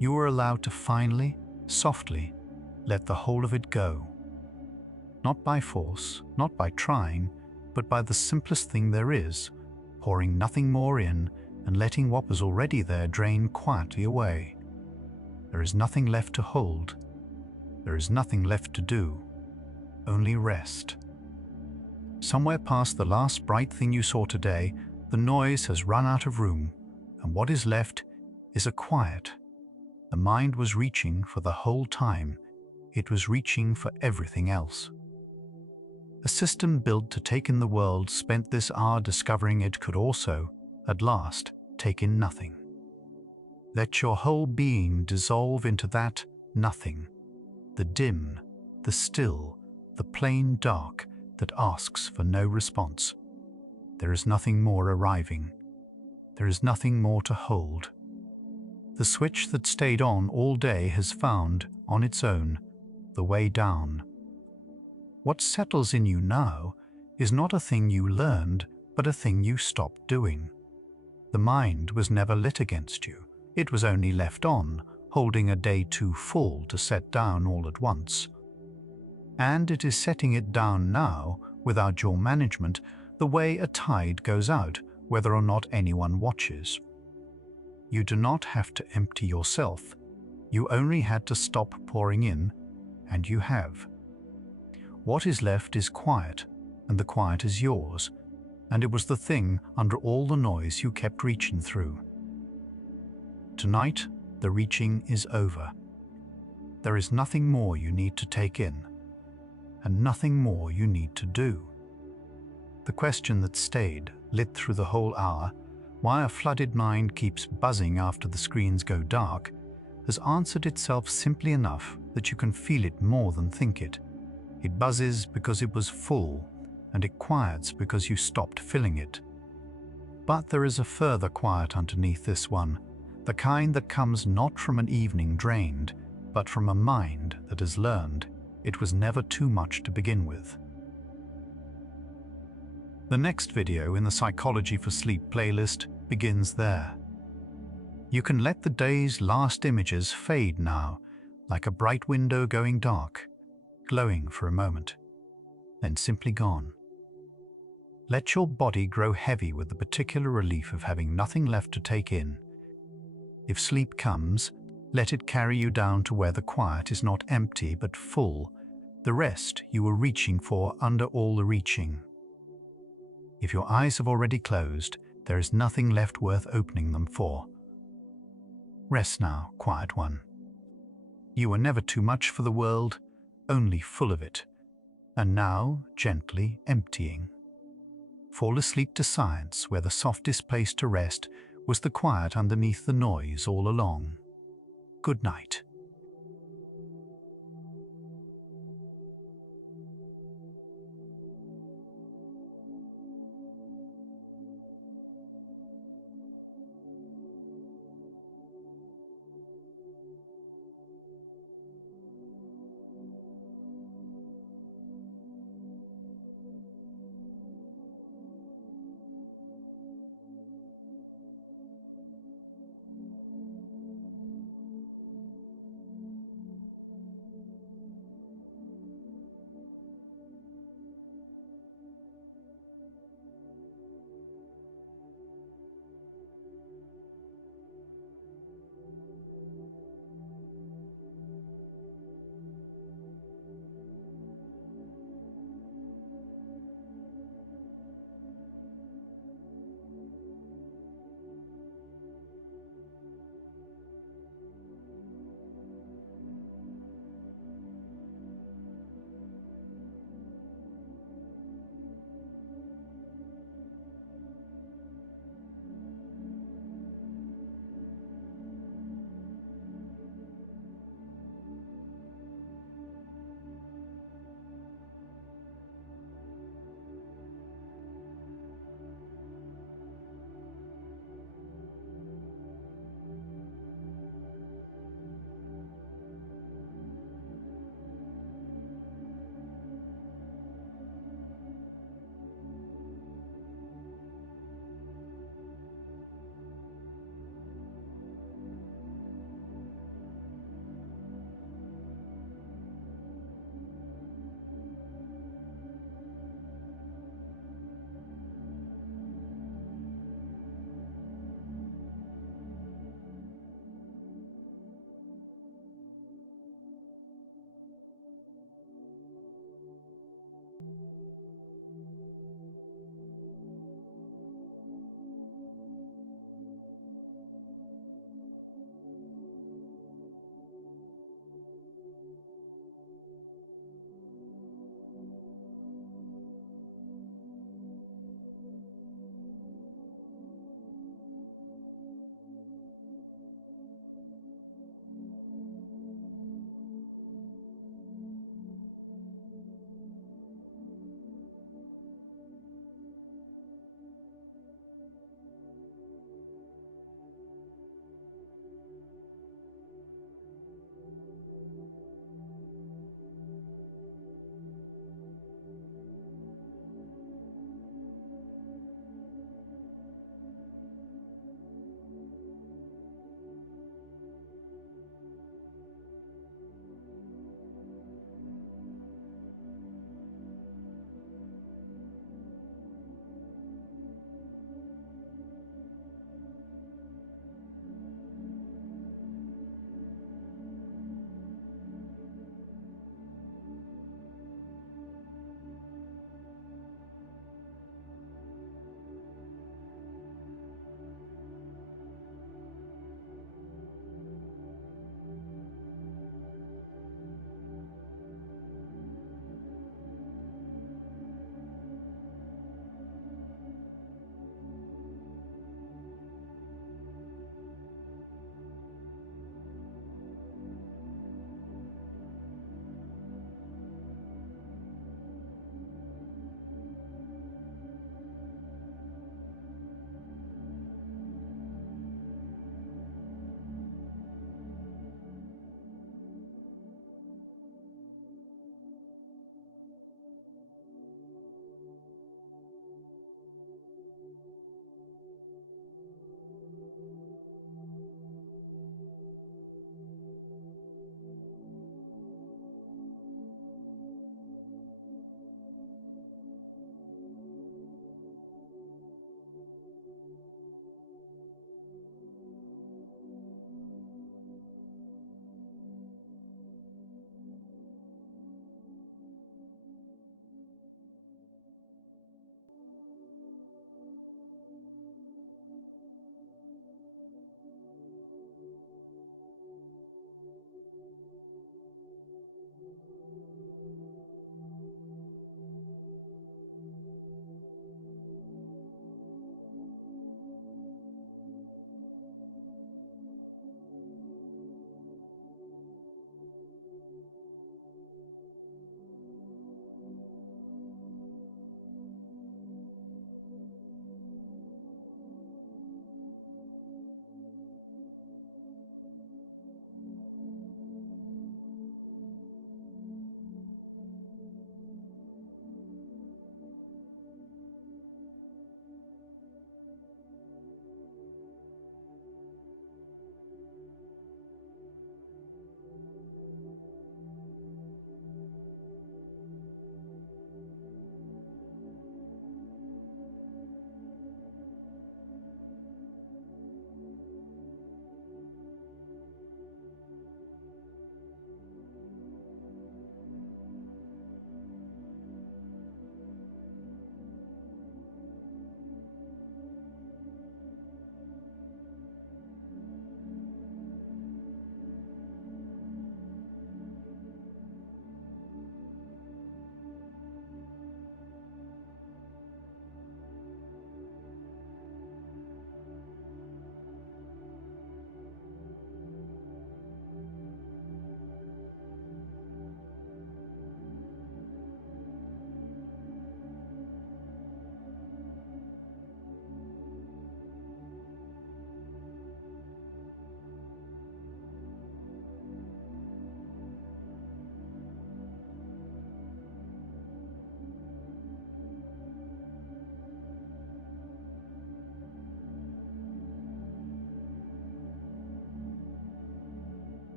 you were allowed to finally, softly, let the whole of it go. Not by force, not by trying, but by the simplest thing there is, pouring nothing more in and letting what was already there drain quietly away. There is nothing left to hold. There is nothing left to do. Only rest. Somewhere past the last bright thing you saw today, the noise has run out of room, and what is left is a quiet. The mind was reaching for the whole time. It was reaching for everything else. A system built to take in the world spent this hour discovering it could also, at last, take in nothing. Let your whole being dissolve into that nothing, the dim, the still, the plain dark that asks for no response. There is nothing more arriving. There is nothing more to hold. The switch that stayed on all day has found, on its own, the way down. What settles in you now is not a thing you learned, but a thing you stopped doing. The mind was never lit against you. It was only left on, holding a day too full to set down all at once. And it is setting it down now, without your management, the way a tide goes out, whether or not anyone watches. You do not have to empty yourself. You only had to stop pouring in, and you have. What is left is quiet, and the quiet is yours, and it was the thing under all the noise you kept reaching through. Tonight, the reaching is over. There is nothing more you need to take in, and nothing more you need to do. The question that stayed, lit through the whole hour, why a flooded mind keeps buzzing after the screens go dark, has answered itself simply enough that you can feel it more than think it. It buzzes because it was full, and it quiets because you stopped filling it. But there is a further quiet underneath this one, the kind that comes not from an evening drained, but from a mind that has learned it was never too much to begin with. The next video in the Psychology for Sleep playlist begins there. You can let the day's last images fade now, like a bright window going dark, glowing for a moment, then simply gone. Let your body grow heavy with the particular relief of having nothing left to take in. If sleep comes, let it carry you down to where the quiet is not empty but full, the rest you were reaching for under all the reaching. If your eyes have already closed, there is nothing left worth opening them for. Rest now, quiet one. You were never too much for the world, only full of it, and now gently emptying. Fall asleep to science, where the softest place to rest was the quiet underneath the noise all along. Good night.